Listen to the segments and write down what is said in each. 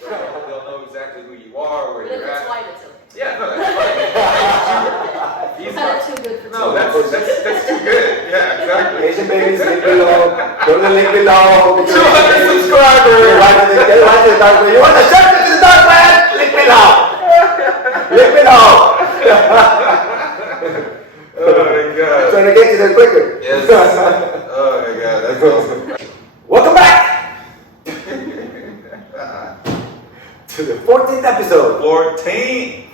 They'll know exactly who you are, where But if you're it's at. white, it's okay. Yeah, no, that's fine. It's kind of too good for me. No, that's too good. Yeah, exactly. Asian babies, link below. Go to the link below. 200 subscribers. You want the dark web? You want the shortcut to the dark web? Link below. Link below. Oh my God. Trying to get you there quicker. Yes. Oh my God, that's awesome. Welcome back to the 14th episode 14.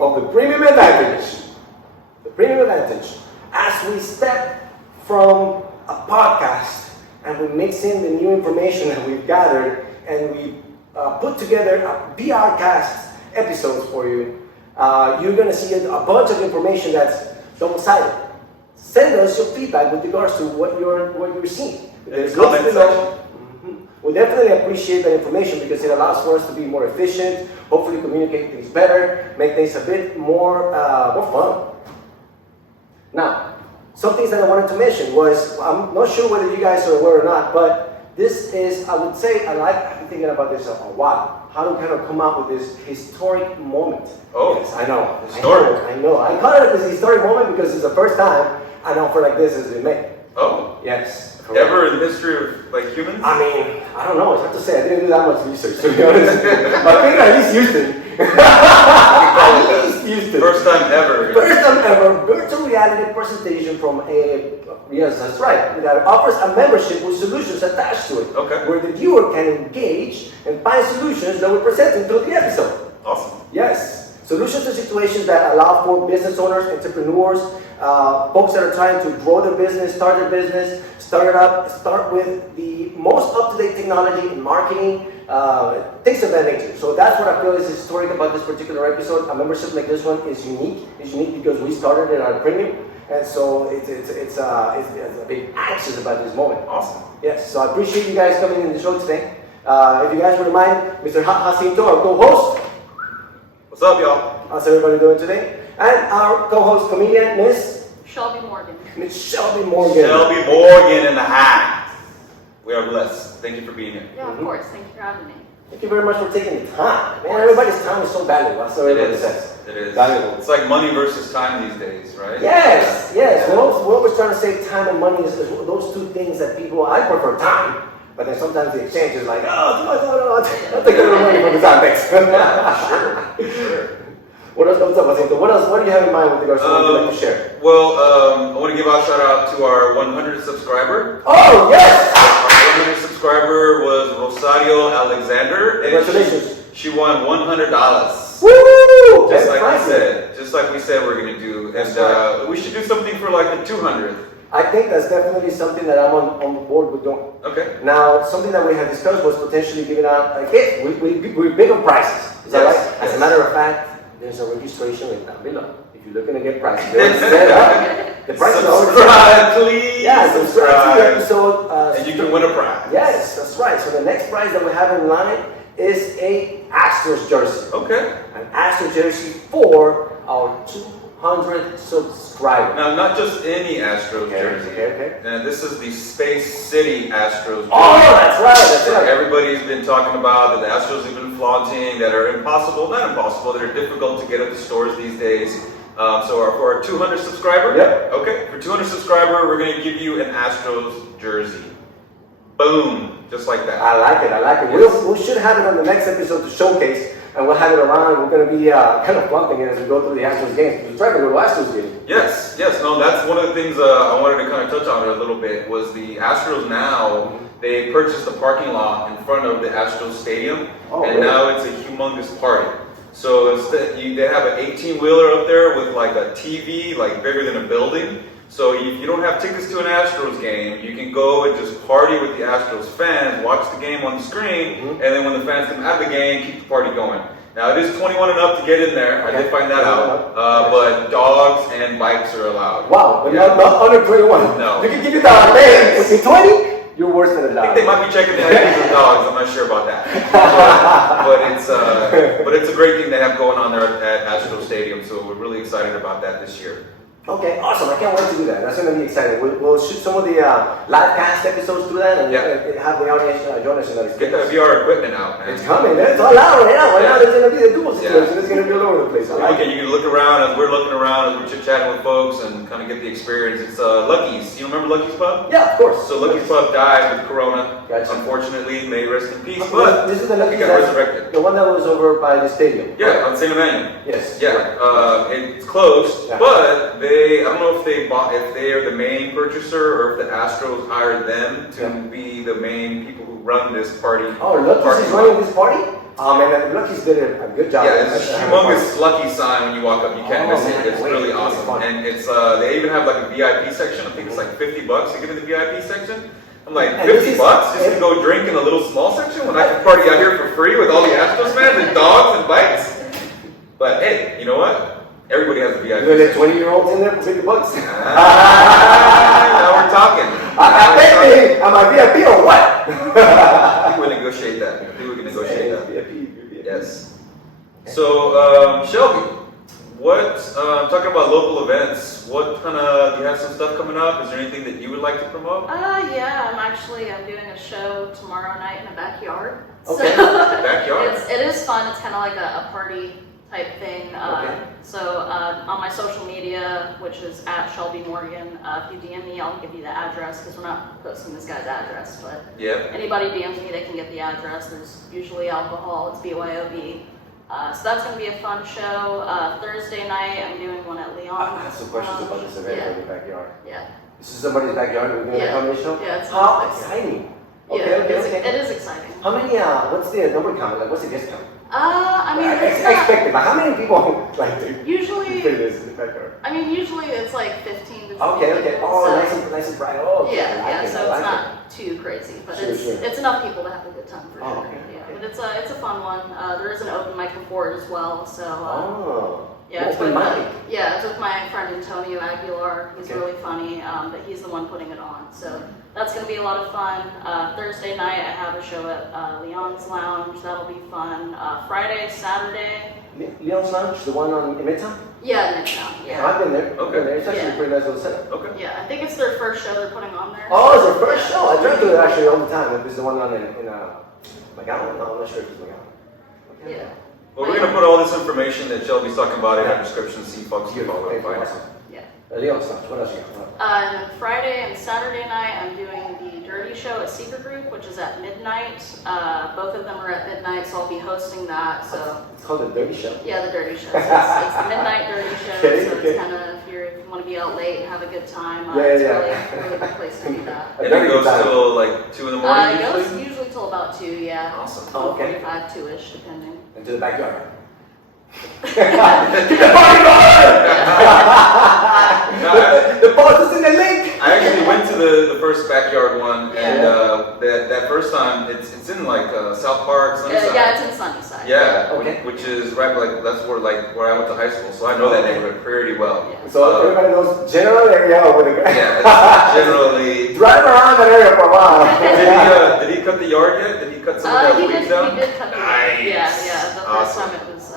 of the Premium Advantage. The Premium Advantage. As we step from a podcast and we mix in the new information that we've gathered and we put together a VR cast episodes for you, you're going to see a bunch of information that's double-sided. Send us your feedback with regards to what you're seeing. There's links below. We definitely appreciate that information because it allows for us to be more efficient, hopefully communicate things better, make things a bit more fun. Now, some things that I wanted to mention was, I'm not sure whether you guys are aware or not, but this is, I would say, I've been thinking about this a while. How to kind of come up with this historic moment. Oh, yes, I know. Historic. I know. I call it this historic moment because it's the first time an offer like this has been made. Oh. Yes. Correct. Ever in the history of humans? I mean, I don't know. It's hard to say. I didn't do that much research, to be honest. But I think at least Houston. At least Houston. First time ever. First time ever, virtual reality presentation from a, yes, that's right, that offers a membership with solutions attached to it. Okay. Where the viewer can engage and find solutions that we're presenting through the episode. Awesome. Yes. Solutions to situations that allow for business owners, entrepreneurs, folks that are trying to grow their business, start their business, start with the most up-to-date technology in marketing, things of that nature. So that's what I feel is historic about this particular episode. A membership like this one is unique. It's unique because we started it on premium, and so it's a bit anxious about this moment. Awesome. Yes. So I appreciate you guys coming in the show today. If you guys wouldn't mind, Mr. Jacinto, our co-host. What's up, y'all? How's everybody doing today? And our co-host comedian, Miss Chelby Morgan. Miss Chelby Morgan. Shelby Morgan in the house. We are blessed. Thank you for being here. Yeah, of course. Thank you for having me. Thank you very much for taking the time. Man, everybody's time is so valuable. That's what everybody says. It is. Valuable. It's like money versus time these days, right? Yes, yes. We're always trying to save time and money is those two things that people, I prefer time, but then sometimes the exchange is like, oh, I'll take a little money for the time, thanks. Sure. What's up, Jacinto? What do you have in mind with regards to what you'd like to share? Well, I want to give a shout out to our 100 subscriber. Oh, yes! Our 100 subscriber was Rosario Alexander. And Congratulations. She won $100. Woo! Just like we said we're going to do. And we should do something for like the 200th. I think that's definitely something that I'm on board with doing. Okay. Now, something that we had discussed was potentially giving out a gift. We're big on prices. Is that right? As a matter of fact, there's a registration link down below. If you're looking to get prices, they're set up. The prices are subscribe, please. Yeah, subscribe to the episode. And you can win a prize. Yes, that's right. So the next prize that we have in line is a Astros jersey. Okay. An Astros jersey for our 200 subscribers. Now, not just any Astros jersey. Okay. And this is the Space City Astros jersey. Oh, that's right. That everybody's been talking about, that the Astros have been flaunting, that are impossible, not impossible, that are difficult to get at the stores these days. So for our 200 subscriber, okay, for 200 subscriber, we're going to give you an Astros jersey. Boom, just like that. I like it. Yes. We should have it on the next episode to showcase, and we'll have it around. We're going to be kind of flaunting it as we go through the Astros games. We're trying to go to Astros games. Yes. No, that's one of the things I wanted to kind of touch on a little bit was the Astros now. They purchased a parking lot in front of the Astros Stadium, and really? now it's a humongous party. So instead, they have an 18-wheeler up there with like a TV, like bigger than a building. So if you don't have tickets to an Astros game, you can go and just party with the Astros fans, watch the game on the screen, and then when the fans come out of the game, keep the party going. Now, it is 21 and up to get in there. I did find that out. But dogs and bikes are allowed. Wow, but not under 21. No. You can give you that. Man, if you're 20, you're worse than a dog. I think they might be checking the IDs of dogs. I'm not sure about that. But it's a great thing they have going on there at Astros Stadium. So we're really excited about that this year. Okay, awesome. I can't wait to do that. That's going to be exciting. We'll shoot some of the live cast episodes through that and have the audience join us in that Get experience. the VR equipment out, man. It's coming, man. It's all out right now. Right now, there's going to be the dual situation. It's going to be all over the place. Okay, you can look around as we're looking around, as we're chit-chatting with folks and kind of get the experience. It's Lucky's. You remember Lucky's Pub? Yeah, of course. So Lucky's Pub died with Corona. Gotcha. Unfortunately, may rest in peace. But this is the Lucky's it got resurrected. the one that was over by the stadium. Yeah, on St. Emmanuel. Yes. Yeah, it's closed, but I don't know if they are the main purchaser or if the Astros hired them to be the main people who run this party. Oh, Lucky's is running this party? Oh man, Lucky's did a good job. Yeah, it's a humongous Lucky sign when you walk up. You can't miss it. It's really awesome. And it's they even have like a VIP section. I think it's like $50 to get in the VIP section. I'm like, $50 just to go drink in a little small section when I can party out here for free with all the Astros fans and dogs and bikes? But hey, you know what? Everybody has a VIP. You let 20-year-olds in there for $50? Now we're talking. Am I VIP or what? I think we negotiate that. I think we can negotiate that. VIP. Yes. So, Shelby, talking about local events, what kind of, do you have some stuff coming up? Is there anything that you would like to promote? Yeah, I'm doing a show tomorrow night in the backyard. Okay. So Backyard? it is fun. It's kind of like a party type thing. So on my social media, which is at Chelby Morgan, if you DM me, I'll give you the address because we're not posting this guy's address, but anybody DMs me, they can get the address. There's usually alcohol. It's BYOB. So that's going to be a fun show. Thursday night, I'm doing one at Leon. I have some questions about this event in the backyard. Yeah. This is somebody's backyard. We're doing a comedy show. Yeah, it's how nice. exciting! It is exciting. How many? What's the number count? Like, what's the guest count? I mean, expected. Like, how many people like to usually play this in the backyard? I mean, usually it's like 15 to 20. Okay. Oh, so, nice and bright. Oh, okay. Yeah. So I it's like not too crazy, but Sure. it's enough people to have a good time for sure. Okay. But it's a fun one. There is an open mic before it as well. So it's open mic. It's with my friend Antonio Aguilar. He's really funny, but he's the one putting it on. So that's going to be a lot of fun. Thursday night I have a show at Leon's Lounge. That'll be fun. Friday, Saturday. Leon's Lounge, the one in Midtown? Yeah, Midtown. Yeah. I've been there. Okay. It's actually a pretty nice little setup. Okay. Yeah, I think it's their first show they're putting on there. Oh, it's their first show. I drive to it actually all the time. It's the one on in McGowan. No, I'm not sure if it's McGowan. Okay. Yeah. Well, we're going to put all this information that Shelby's talking about in our description, so you folks can follow it. Yeah. Leon's Lounge. What else you got? And then Friday and Saturday night, I'm doing the Dirty Show at Secret Group, which is at midnight. Both of them are at midnight, so I'll be hosting that. So it's called the Dirty Show. Yeah, the Dirty Show. So it's the midnight Dirty Show. So it's kind of if you want to be out late and have a good time, it's really a good place to do that. And it goes till like 2 in the morning. It goes usually till about 2. Yeah. Awesome. Oh, okay. 45, 2-ish, depending. Into the backyard. Keep the party going! The post is in the link. I actually went to the first backyard one, and that first time it's in like South Park, Sunnyside. Yeah, it's in Sunnyside. Yeah, okay. Which is right that's where I went to high school, so I know that neighborhood pretty well. Yeah. So everybody knows general area over the Yeah, it's generally. drive around that area for a while. Did he cut the yard yet? Did he cut some of the weeds down? He did cut the Nice. yard. Yeah. The first Awesome. time it was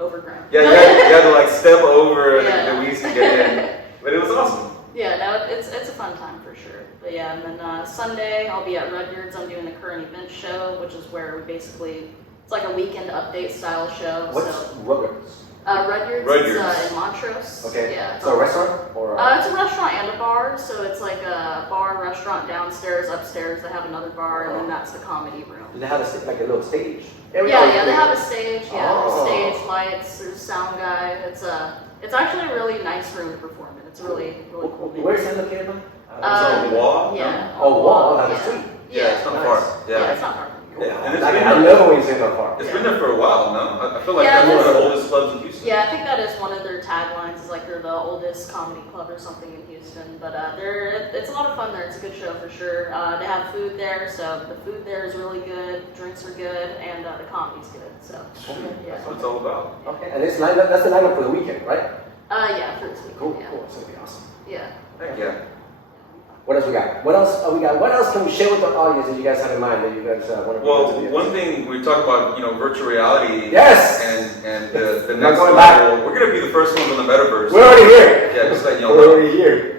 overgrown. Yeah, you had to like step over Yeah. the weeds to get in, but it was awesome. Yeah, no, it's a fun time for sure. But yeah, and then Sunday I'll be at Rudyard's. I'm doing the current event show, which is where we basically it's like a weekend update style show. What's Rudyard's? Rudyard's is in Montrose. Okay. Yeah. So a restaurant or? It's a restaurant and a bar, so it's like a bar, restaurant downstairs, upstairs. They have another bar, and then that's the comedy room. Do they have like a little stage? Yeah, they have a stage. Yeah, there's stage, lights, there's sound guy. It's actually a really nice room to perform in. It's a really cool. Where's it located? It's on the wall. Yeah. Oh, wall on the street. Yeah, it's not far. Yeah, it's not far. Yeah, and I love when you say not far. It's been there for a while now. I feel like that's one of the oldest clubs in Houston. Yeah, I think that is one of their taglines. Is like they're the oldest comedy club or something in Houston. But it's a lot of fun there. It's a good show for sure. They have food there, so the food there is really good. Drinks are good, and the comedy's good. So That's what it's all about. Okay, and that's the lineup for the weekend, right? yeah, for this weekend. Cool. Yeah. It's gonna be awesome. Yeah. Heck yeah. What else we got? What else we got? What else can we share with the audience that you guys have in mind that you guys want to? Well, one thing we talked about, virtual reality. Yes. And the next level, we're gonna be the first ones on the metaverse. We're already here. Yeah, just like we're already here.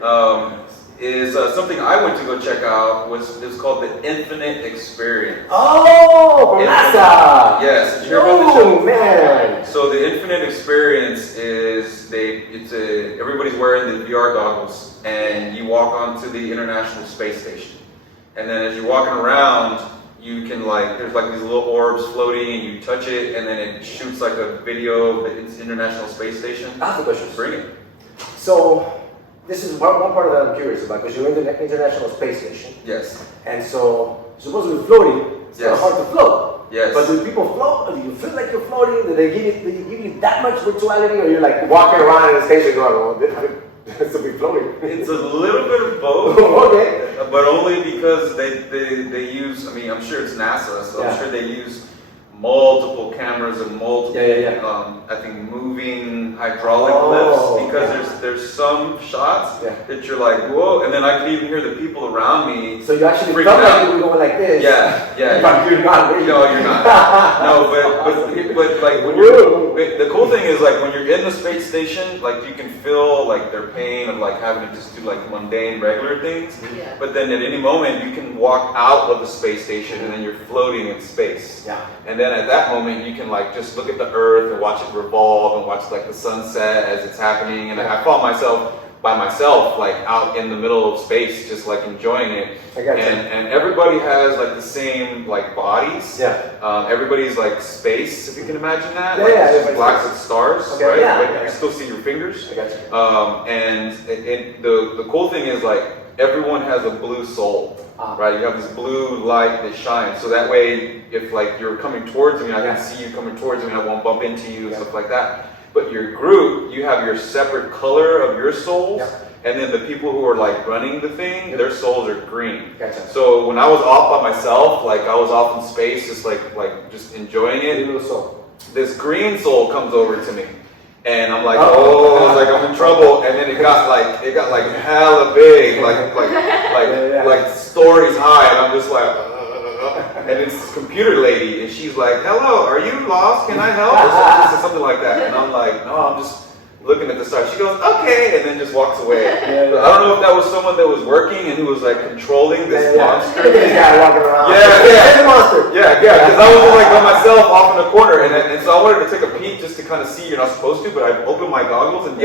Is something I went to go check out is called the Infinite Experience. Oh, from NASA. Yes. Did you hear about the show? Oh man. So the Infinite Experience is everybody's wearing the VR goggles and you walk onto the International Space Station. And then as you're walking around, you can there's these little orbs floating and you touch it and then it shoots like a video of the International Space Station. I have a question. Bring it. So this is one part that I'm curious about because you're in the International Space Station. Yes. And so you're supposed to be floating. It's kind of hard to float. Yes. But do people float? Or do you feel like you're floating? Do they give you that much virtuality, or you're like walking around in the station going, "Oh, this to be floating"? It's a little bit of both. Okay. But only because they use. I mean, I'm sure it's NASA, so I'm sure they use multiple cameras and multiple. I think moving hydraulic lifts because there's some shots that you're like, whoa, and then I can even hear the people around me. So you actually felt like you were going like this. Yeah. But you're not. Really. No, you're not. No, but like when the cool thing is like when you're in the space station, like you can feel like their pain of like having to just do like mundane regular things. Yeah. But then at any moment you can walk out of the space station and then you're floating in space. Yeah. And then at that moment you can like just look at the Earth and watch it revolve and watch like the sunset as it's happening. And I found myself by myself like out in the middle of space just like enjoying it. And everybody has like the same like bodies. Yeah. Everybody's like space, if you can imagine that. Yeah, like black with stars, right? Yeah. But you still see your fingers. I got you. And the cool thing is like everyone has a blue soul. Right, you have this blue light that shines, so that way, if like you're coming towards me, I can see you coming towards me, and I won't bump into you and stuff like that. But your group, you have your separate color of your souls, and then the people who are like running the thing, their souls are green. Gotcha. So when I was off by myself, like I was off in space, just like just enjoying it. This green soul comes over to me. And I'm like, like I'm in trouble. And then it got like hella big, like stories high. And I'm just like, and it's this computer lady, and she's like, "Hello, are you lost? Can I help?" Or something like that. And I'm like, "No, I'm just looking at the stars." She goes, "Okay," and then just walks away. I don't know if that was someone that was working and who was like controlling this monster. This guy walking around. Monster. Because I was like by myself off in the corner, and so I wanted to take a peek just to kind of see. You're not supposed to, but I opened my goggles, and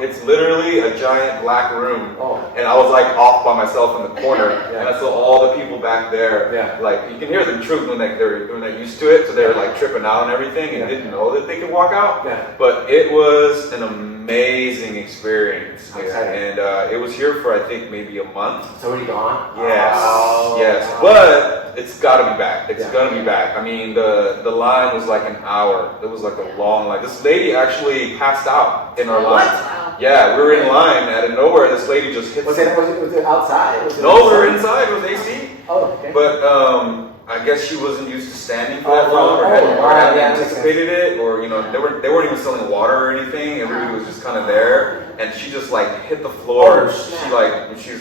it's literally a giant black room, and I was like off by myself in the corner, and I saw all the people back there. Like you can hear them troop when they're used to it, so they're like tripping out and everything, and didn't know that they could walk out. But it was an amazing experience, and it was here for I think maybe a month. It's already gone. Yes, but it's got to be back. It's gonna be back. I mean, the line was like an hour. It was like a long line. This lady actually passed out in our line. Wow. Yeah, we were in line. Out of nowhere, this lady just hit. Was it outside? No, we were inside. It was AC. Oh, okay. But I guess she wasn't used to standing for that long, or hadn't anticipated it, or they weren't even selling water or anything. Everybody was just kind of there, and she just like hit the floor.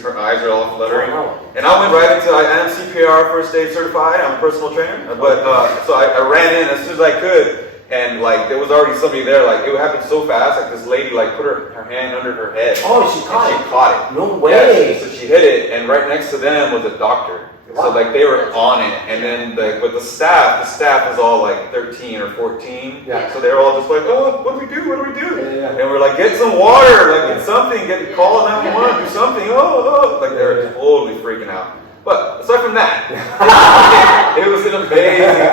Her eyes are all fluttering, and I went right into I am CPR first aid certified. I'm a personal trainer, but so I ran in as soon as I could. And like there was already somebody there. Like it happened so fast. Like this lady like put her hand under her head. Oh, she caught it. No way. Yeah, so she hit it, and right next to them was a doctor. So like they were on it, and then but the staff was all like 13 or 14. So they were all just like, "Oh, what do we do? What do we do?" And we're like, "Get some water, like get something, call 911, do something." Like they were totally freaking out. But aside from that, it was an amazing.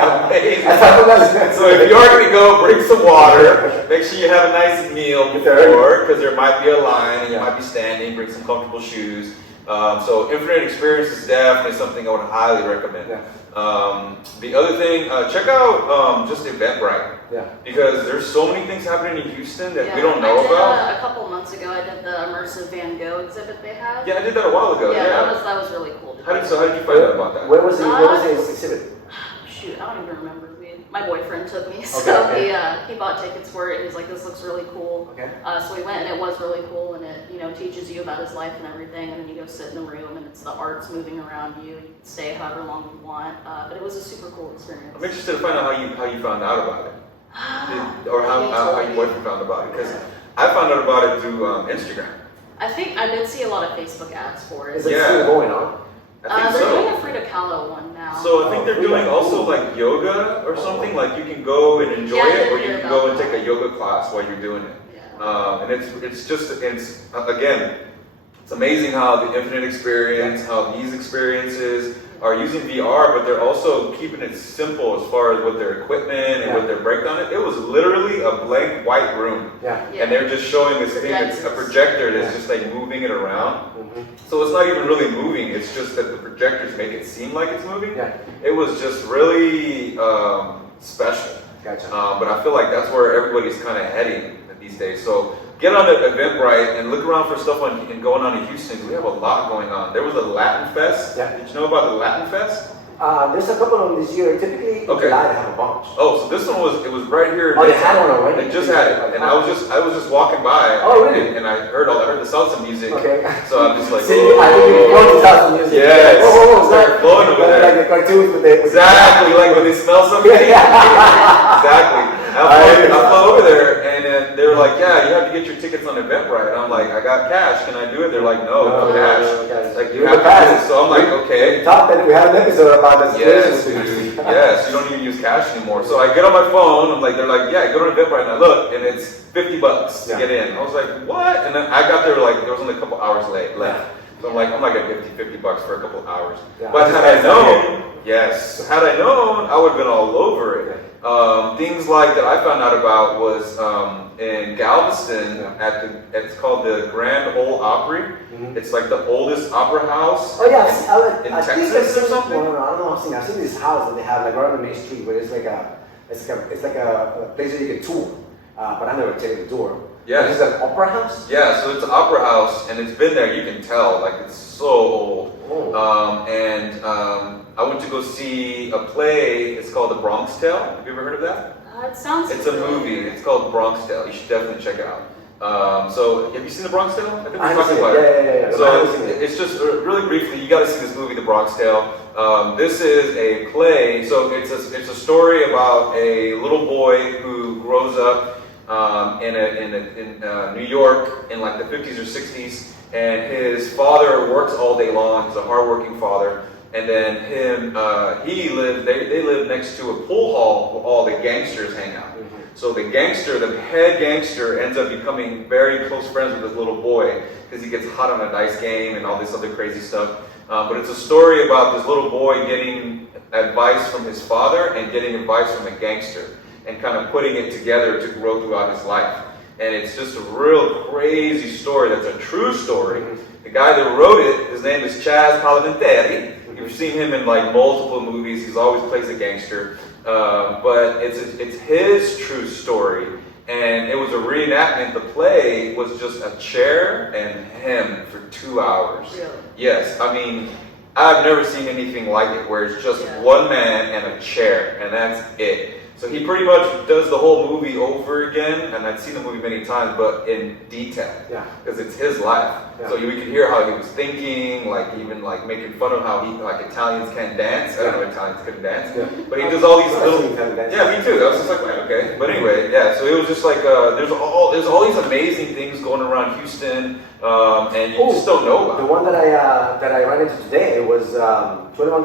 So if you are going to go, bring some water. Make sure you have a nice meal before, because there might be a line and you might be standing. Bring some comfortable shoes. So Infinite Experience is definitely something I would highly recommend. The other thing, check out just Eventbrite. Because there's so many things happening in Houston that we don't know about. A couple months ago, I did the immersive Van Gogh exhibit they have. Yeah, I did that a while ago. That was really cool. How did you find out about that? Where was the exhibit? Shoot, I don't even remember. my boyfriend took me, so he bought tickets for it. And he's like, "This looks really cool." Okay. So we went, and it was really cool, and it teaches you about his life and everything. And then you go sit in the room, and it's the art's moving around you. You can stay however long you want, but it was a super cool experience. I'm interested to find out how you found out about it, or how your boyfriend found about it, because I found out about it through Instagram. I think I did see a lot of Facebook ads for it. Is it still going on? I think they're so. doing a Frida Kahlo one now. So I think they're doing also like yoga or something. Like you can go and enjoy it, or you can go and take a yoga class while you're doing it. Yeah. And it's again, it's amazing how the Infinite experience, how these experiences are using VR, but they're also keeping it simple as far as with their equipment and with their breakdown. It was literally a blank white room. Yeah. And they're just showing this thing that's a projector that's just like moving it around. So it's not even really moving, it's just that the projectors make it seem like it's moving. Yeah. It was just really special. Gotcha. But I feel like that's where everybody's kind of heading these days. So get on the Eventbrite and look around for stuff going on in Houston. We have a lot going on. There was a Latin Fest. Yeah. Did you know about the Latin Fest? There's a couple of them this year. Typically, in July they have a bunch. Oh, so this one was right here. Oh, they had one already. They just had it, and I was just walking by. Oh, really? And I heard the salsa music. Okay. So I'm just like, See, I think you wrote the salsa music. Yes. Start flowing over there. Like the cartoons with the Exactly, like when they smell something. Exactly. I flew over there, and then they were like, "Yeah, you have to get your tickets on Eventbrite." And I'm like, "I got cash. Can I do it?" They're like, "No cash." Like you have to do it. So I'm like, "Okay." Top that we had an episode about this. Yes, dude. Yes, you don't even use cash anymore. So I get on my phone. I'm like, they're like, "Yeah, go to Eventbrite." And I look, and it's $50 to get in. I was like, "What?" And then I got there like there was only a couple hours left. So I'm like, I'm not gonna get $50 for a couple hours. Yeah. But had I known, had I known, I would have been all over it. Things like that I found out about was in Galveston it's called the Grand Ole Opry. It's like the oldest opera house. Oh yeah, in I think Texas I've or seen, something. I don't know. I've seen this house that they have like right on the main street where it's like a place that you can tour. But I've never taken the tour. Yeah. Is it an opera house? Yeah, so it's an opera house, and it's been there. You can tell, like it's so old. I went to go see a play. It's called The Bronx Tale. Have you ever heard of that? It sounds. It's a movie. It's called Bronx Tale. You should definitely check it out. So, have you seen The Bronx Tale? I think we're talking about it. Yeah. So it's just really briefly. You got to see this movie, The Bronx Tale. This is a play. So it's a story about a little boy who grows up in New York in like the 50s or 60s, and his father works all day long. He's a hardworking father, and then they live next to a pool hall where all the gangsters hang out. So the head gangster, ends up becoming very close friends with this little boy because he gets hot on a dice game and all this other crazy stuff. But it's a story about this little boy getting advice from his father and getting advice from a gangster, and kind of putting it together to grow throughout his life. And it's just a real crazy story that's a true story. The guy that wrote it, his name is Chaz Palminteri. You've seen him in like multiple movies. He's always plays a gangster. But it's his true story. And it was a reenactment. The play was just a chair and him for 2 hours. Really? Yes, I mean, I've never seen anything like it where it's just one man and a chair, and that's it. So he pretty much does the whole movie over again, and I've seen the movie many times, but in detail. Yeah. Because it's his life. Yeah. So we could hear how he was thinking, like even like making fun of how Italians can't dance. I don't know if Italians couldn't dance. Yeah. But he does all these little. Yeah, Yeah, me too. I was just like, okay. But anyway, yeah. So it was just like there's all these amazing things going around Houston, and you just don't know about. The one that I ran into today was $21.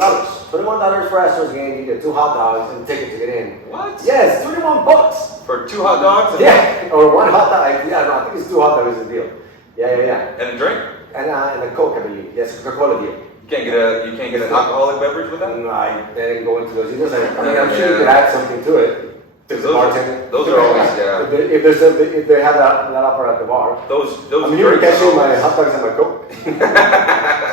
$21 for Astros game. You get 2 hot dogs and a ticket to get in. What? Yes, $21 For 2 hot dogs? Yeah, or 1 hot dog. Yeah, no, I think it's 2 hot dogs is the deal. Yeah. And a drink? And a Coke, I believe. Yes, Coca-Cola deal. You can't get an alcoholic beverage with that? No, I didn't go into those either. I mean, I'm sure you could add something to it. Those are always, yeah. If they have that opera at the bar. Those I mean, you were drinks catching are my always- hot dogs and my Coke.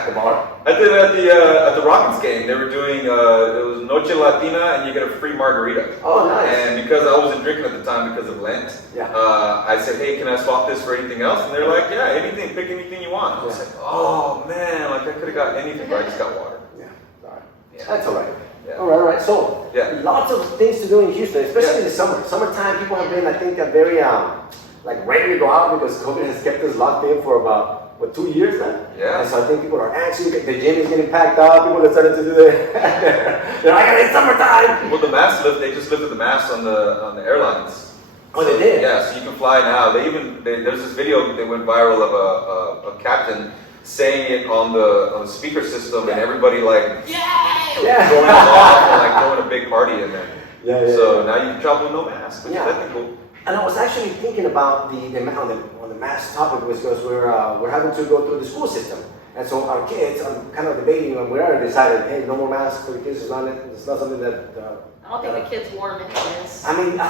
The bar. I did at the Rockets game. They were doing it was Noche Latina, and you get a free margarita. Oh, nice. And because I wasn't drinking at the time because of Lent, I said, "Hey, can I swap this for anything else?" And they're like, "Yeah, anything. Pick anything you want." I was like, "Oh man, like I could have got anything, but I just got water." Yeah, sorry. Yeah. That's all right. Yeah. All right. So Yeah. lots of things to do in Houston, especially in the summer. Summertime, people have been, I think, very like ready to go out because COVID has kept us locked in for about 2 years now. Yeah. And so I think people are anxious. The gym is getting packed up. People are starting to do they're like, it's summertime. Well, the mask lift, they just lifted the masks on the airlines. Oh, they did? Yeah, so you can fly now. There's this video that went viral of a captain saying it on the speaker system, and everybody like, Yeah. going off and like throwing a big party in there. Yeah. So now you can travel with no mask, which is I think cool. And I was actually thinking about on the mask topic was because we're having to go through the school system, and so our kids, I'm kind of debating, and we already decided, hey, no more masks for the kids. It's not something that. I don't think the kids wore them anyways. I mean, I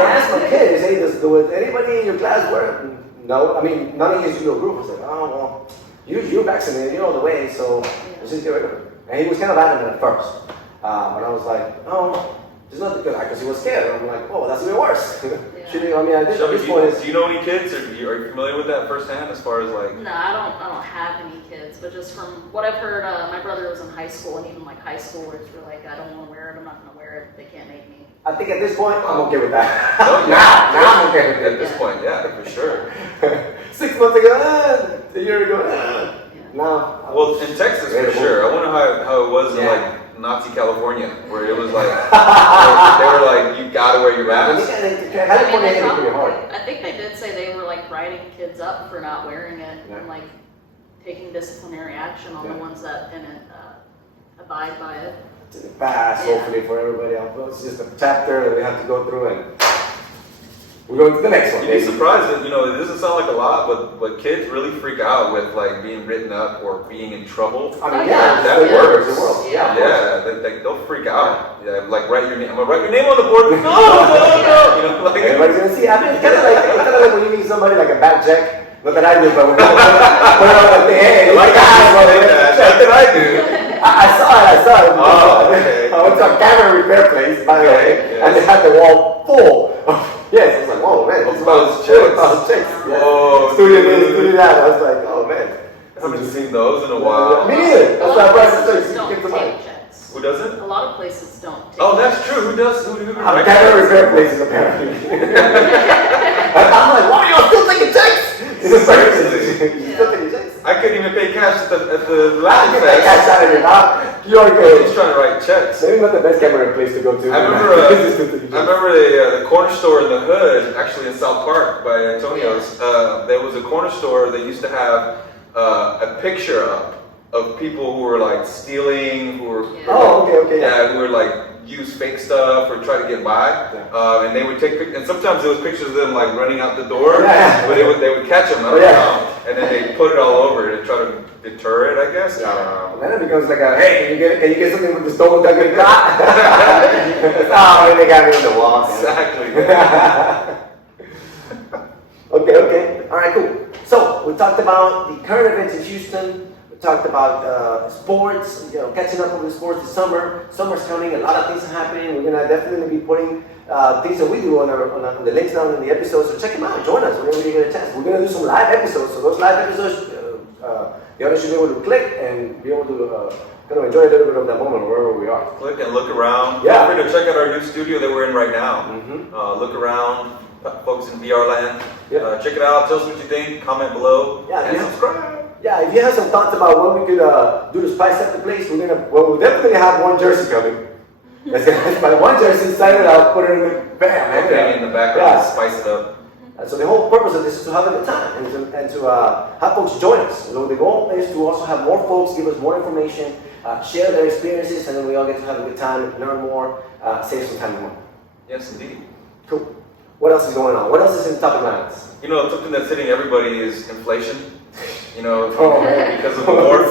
asked my kids, hey, does anybody in your class wear it? No, I mean, none of his little group was like, oh well, you're vaccinated, you know the way, so let's just get rid of it. And he was kind of adamant at first, but I was like, oh. There's nothing good, because he was scared. I'm like, oh, that's even worse. I mean, I think at this point, do you know any kids, or are you familiar with that firsthand as far as like? No, I don't have any kids, but just from what I've heard, my brother was in high school, and even like high schoolers were like, I don't want to wear it, I'm not going to wear it, they can't make me. I think at this point, I'm okay with that. No, now I'm okay with it. At this point, yeah, for sure. 6 months ago, a year ago, now. Well, in Texas, for sure. I wonder how it was in like Nazi California, where it was like, they were like, you gotta wear your mask. I think they did say they were like writing kids up for not wearing it and like taking disciplinary action on the ones that didn't abide by it. It's in the past, hopefully for everybody else. It's just a chapter that we have to go through, and we're going to the next one. You'd be surprised that, it doesn't sound like a lot, but kids really freak out with like being written up or being in trouble. I mean, that works. They'll freak out. Yeah, like write your name. I'm gonna write your name on the board. No. Like everybody's gonna see. I mean, it's kind of like when you meet somebody like a bad check. Not that I do, but when hey, like that I do. I saw it. Oh, okay. I went to a camera repair place, by the way, and they had the wall full. Yes, I was like, oh man, this was checks. Oh, studio this, studio that. I was like, oh man. I haven't seen those in a while. Me neither. That's why I brought the checks. Don't take checks. Who doesn't? A lot of places don't take Oh, that's true. Who does? Who camera repair places, apparently. I'm like, why are y'all still taking checks? I couldn't even pay cash at the last place. Cash out of your mouth. You're just trying to write checks. Maybe not the best camera place to go to. I remember the corner store in the hood, actually in South Park by Antonio's. There was a corner store that used to have a picture up of people who were like stealing, who were who were like use fake stuff or try to get by, and they would take and sometimes there was pictures of them like running out the door, but they would catch them, and then they put it all over to try to deter it, I guess. Then it becomes like a, hey, can you get something from the store without getting caught? Oh, they got me in the wall. Exactly. Okay. All right, cool. So we talked about the current events in Houston. We talked about sports, catching up with the sports this summer. Summer's coming, a lot of things are happening. We're gonna definitely be putting things that we do on the links down in the episodes. So check them out, join us whenever you get a chance. We're gonna do some live episodes. So those live episodes, the audience should be able to click and be able to kind of enjoy a little bit of that moment wherever we are. Click and look around. Yeah. Feel free to check out our new studio that we're in right now. Look around, folks in VR land. Check it out. Tell us what you think. Comment below. And subscribe. Yeah, if you have some thoughts about what we could do to spice up the place, we'll definitely have one jersey coming. By one jersey decided I'll put it in the bam. In the background to spice it up. So the whole purpose of this is to have a good time and to have folks join us. So the goal is to also have more folks give us more information, share their experiences, and then we all get to have a good time, learn more, save some time and money. Yes, indeed. Cool. What else is going on? What else is in the topic lines? Something that's hitting everybody is inflation. Because of the war.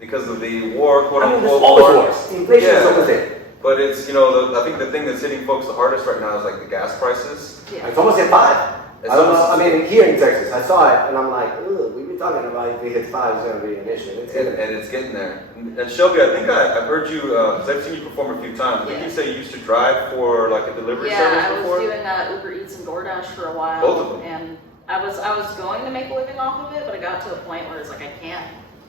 Because of the war, quote unquote. There's always wars. Inflation is always there. But it's, I think the thing that's hitting folks the hardest right now is like the gas prices. It's almost at 5. I don't know. I mean, here in Texas, I saw it and I'm like, ugh, we've been talking about if it hits 5, it's going to be an issue. And it's getting there. And Shelby, I think I've heard you, because I've seen you perform a few times. Did you say you used to drive for like a delivery service before? Yeah, I was doing Uber Eats and DoorDash for a while. Both of them. And I was going to make a living off of it, but it got to a point where it's like I can't.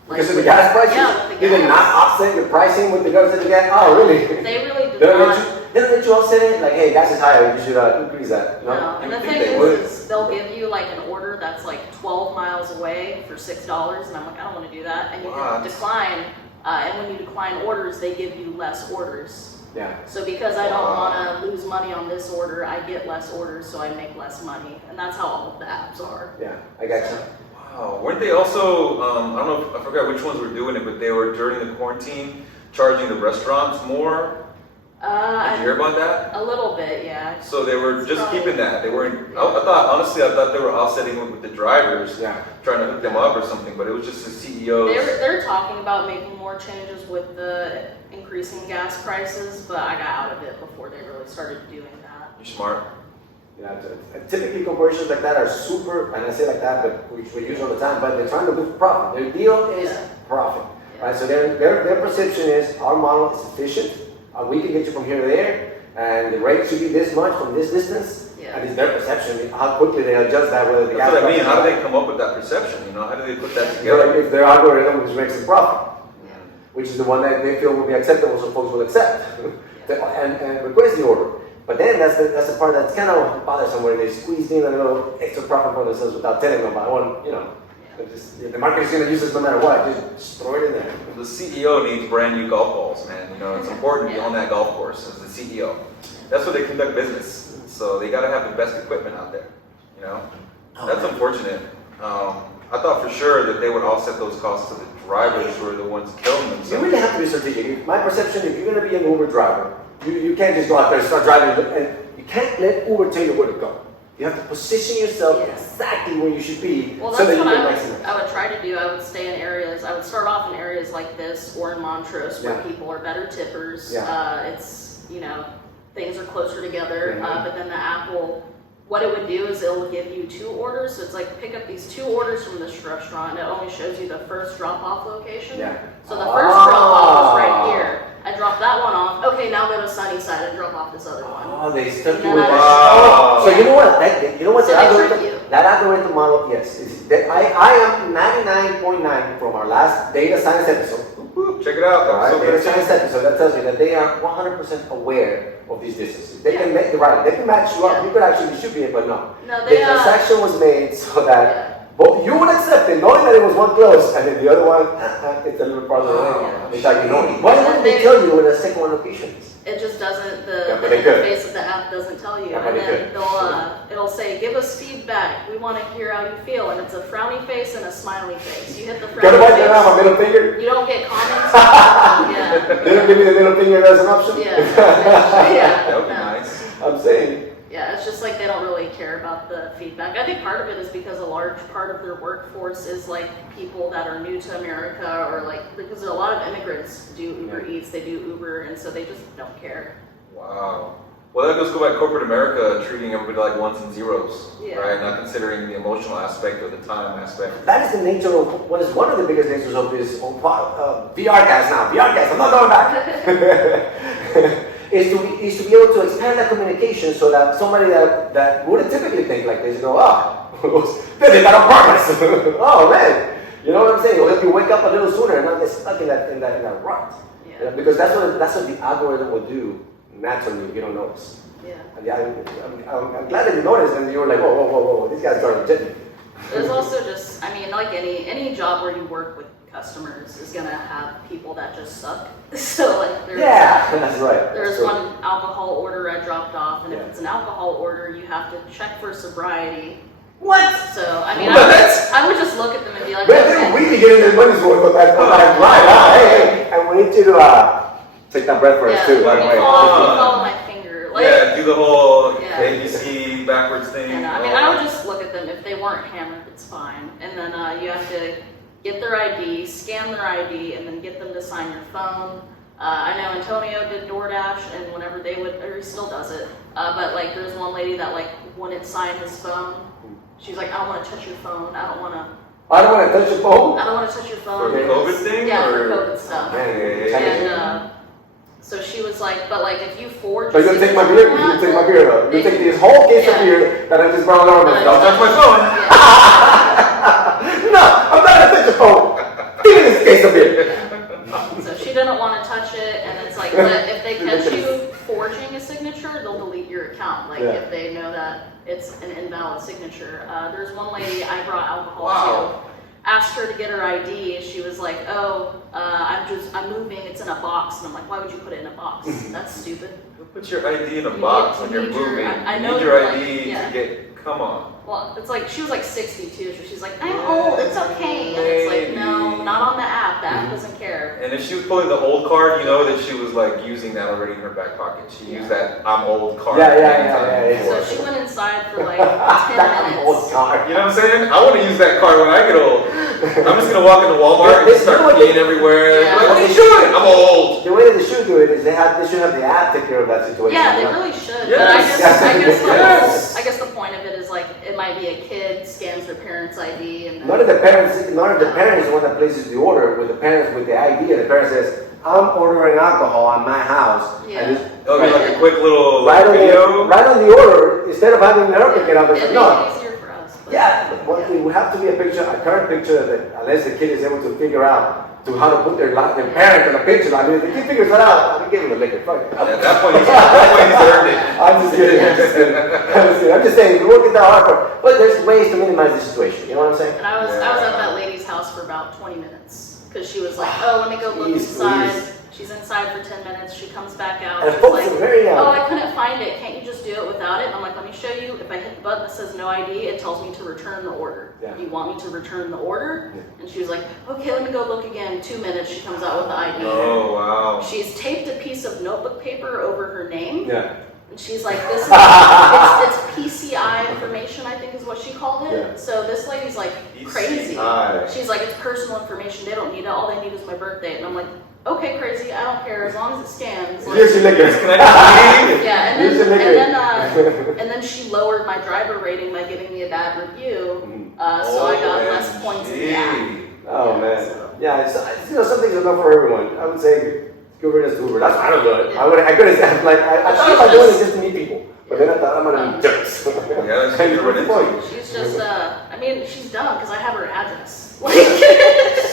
Because of the gas prices? Yeah, with the Did they gas. not offset your pricing with regards to the gas? Oh, really? They really do They don't not. let you offset it? Like, hey, gas is higher, you should increase that. No, and the thing is they'll give you like an order that's like 12 miles away for $6, and I'm like, I don't want to do that. And you can decline, and when you decline orders, they give you less orders. Yeah. So because I don't want to lose money on this order, I get less orders, so I make less money, and that's how all of the apps are. Yeah, I got you. Wow, weren't they also, I don't know, I forgot which ones were doing it, but they were during the quarantine charging the restaurants more? Did you hear about that? A little bit, yeah. So they were just keeping that. They weren't, I thought they were offsetting it with the drivers, trying to hook them up or something, but it was just the CEOs. They're talking about making more changes with the increasing gas prices, but I got out of it before they really started doing that. You're smart. Yeah, typically corporations like that are super, and I say like that, but which we use all the time, but they're trying to do profit. Their deal is profit, right? So their perception is our model is efficient, we can get you from here to there, and the rate should be this much from this distance, and it's their perception, how quickly they adjust that. Whether That's what I mean, how do they come up with that perception, you know? How do they put that together? If their algorithm which makes them profit, which is the one that they feel will be acceptable, so folks will accept and request the order. But then that's the part that's kind of bothersome, where they squeezed in a little extra profit for themselves without telling them about one, you know. The market is going to use this no matter what. Just throw it in there. The CEO needs brand new golf balls, man. You know, it's important to be on that golf course as the CEO. That's what they conduct business. So they got to have the best equipment out there. You know, that's unfortunate. I thought for sure that they would offset those costs to the drivers who are the ones killing themselves. You really have to be strategic. My perception, if you're going to be an Uber driver, you can't just go out there and start driving, and you can't let Uber tell you where to go. You have to position yourself exactly where you should be, well, so that's that you what can maximize. I would try to do. I would stay in areas, I would start off in areas like this or in Montrose where people are better tippers. It's, you know, things are closer together, but then the app will, what it would do is it'll give you 2 orders. So it's like pick up these 2 orders from this restaurant, and it only shows you the first drop-off location. So the first drop-off was right here. I dropped that one off. Okay, now go to Sunnyside and drop off this other one. Oh, they stuck you And with then that. So you know what? So The they algorithm, trick you. that algorithm model, yes. I am 99.9 from our last data science episode. Check it out. Data science episode that tells you that they are 100% aware of these distances. They can make the right. They can match you up. You could actually should be it, but no. No, The transaction was made so that both you would accept it, knowing that it was one close, and then the other one, it's a little farther away. It's like, you know, why wouldn't they tell you where the second one location is? It just doesn't, the but they could. interface of the app doesn't tell you. But And they then could. it'll say, give us feedback. We want to hear how you feel. And it's a frowny face and a smiley face. You hit the Gotta frowny write that out, my middle finger. face, you don't get comments. They don't give me the middle finger as an option? Yeah. That would be nice. I'm saying. Yeah, it's just like they don't really care about the feedback. I think part of it is because a large part of their workforce is like people that are new to America, or like, because a lot of immigrants do Uber Eats, they do Uber, and so they just don't care. Wow. Well, that goes go back corporate America, treating everybody like ones and zeros, right? Not considering the emotional aspect or the time aspect. That is the nature of what is one of the biggest natures of this VR cast now. VR cast, I'm not going back. is to be able to expand that communication so that somebody that wouldn't typically think like this, go, they did that on purpose. Oh man, you know what I'm saying? It'll help you wake up a little sooner and not get stuck in that rut. Yeah, because that's what the algorithm will do naturally if you don't notice. And I'm glad that you noticed, and you were like, whoa, these guys are legit. There's also just, I mean, like any job where you work with customers is gonna have people that just suck. So like there's that's right. There's one alcohol order I dropped off, and if it's an alcohol order, you have to check for sobriety. What? So I mean, I would just look at them and be like, man, they're really getting their money's worth with that. Right. And we need you to take that breath for us too, by the way. Follow my finger. Like, do the whole ABC backwards thing. And, I mean, I would just look at them. If they weren't hammered, it's fine. And then you have to get their ID, scan their ID, and then get them to sign your phone. I know Antonio did DoorDash, and whenever they would, or he still does it, but like there's one lady that like wouldn't sign his phone. She's like, I don't want to touch your phone. I don't want to touch your phone? I don't want to touch your phone. For the COVID thing? Yeah, or? for COVID stuff. And so she was like, but like if you forge... So you're going to take my beer? You're going to take my beer though. You take this whole case of beer that I just brought over. Don't touch my phone. No, I'm not going to touch your phone. Even didn't want to touch it, and it's like, but if they catch you forging a signature, they'll delete your account. Like if they know that it's an invalid signature. There's one lady I brought alcohol to. Asked her to get her ID. She was like, "Oh, I'm moving. It's in a box." And I'm like, "Why would you put it in a box? That's stupid." Who puts your ID in a box when you're moving? I You know need your like, ID to get. Come on. Well, it's like she was like 62, so she's like, "I'm old. It's okay." And it's like, no, not on the app. The app doesn't care. And if she was pulling the old card, you know that she was like using that already in her back pocket. She used that "I'm old" card. Yeah. So she went inside for like 10 minutes. Old card. You know what I'm saying? I want to use that card when I get old. I'm just gonna walk into Walmart and start peeing everywhere. Yeah. Like, what are you doing? I'm old. The way that they should do it is they should have the app take care of that situation. Yeah, they really should. Yes. But I guess the point of it is like it might be a kid scans their parents' ID and then, None of the parents is the one that places the order with the parents with the ID, and the parent says, "I'm ordering alcohol at my house." Yeah. And just, Okay, like a quick little right video. on the order, instead of having the pick it up, it's it like, makes no. it easier for us. But Yeah, but it would have to be a current picture that unless the kid is able to figure out how to put their parent in a picture. I mean, if the kid figures it out, I can give him a liquor. Fuck it. At that point, he's earned it. I'm just kidding. I'm just saying, we work it that hard for, but there's ways to minimize the situation. You know what I'm saying? And I was at that lady's house for about 20 minutes because she was like, "Oh, let me go look inside." Please. She's inside for 10 minutes. She comes back out. And She's folks like, are very "Oh, I couldn't find it. Can't you just do it without it?" I'm like, "Let me show you. If I hit the button that says no ID, it tells me to return the order. Yeah. You want me to return the order?" And she was like, "Okay, let me go look again." 2 minutes. She comes out with the ID. Oh wow. She's taped a piece of notebook paper over her name. Yeah. And she's like, "This is it's PCI information, I think is what she called it." Yeah. So this lady's like crazy. PCI. She's like, "It's personal information. They don't need it. All they need is my birthday." And I'm like, "Okay, crazy. I don't care as long as it scans." Like, Here's your liquor. Can I just leave? yeah, Here's your liquor. and then she lowered my driver rating by giving me a bad review. So I got less points in the app. Oh Yeah, man. so- Yeah, it's some things are not for everyone. I would say Uber is Uber. That's why I don't do it. Yeah. I could have like I thought about doing it just to meet people, but then I thought I'm gonna be jerks. Yeah, that's And a good what's the point? She's just, I mean, she's dumb because I have her address. Like,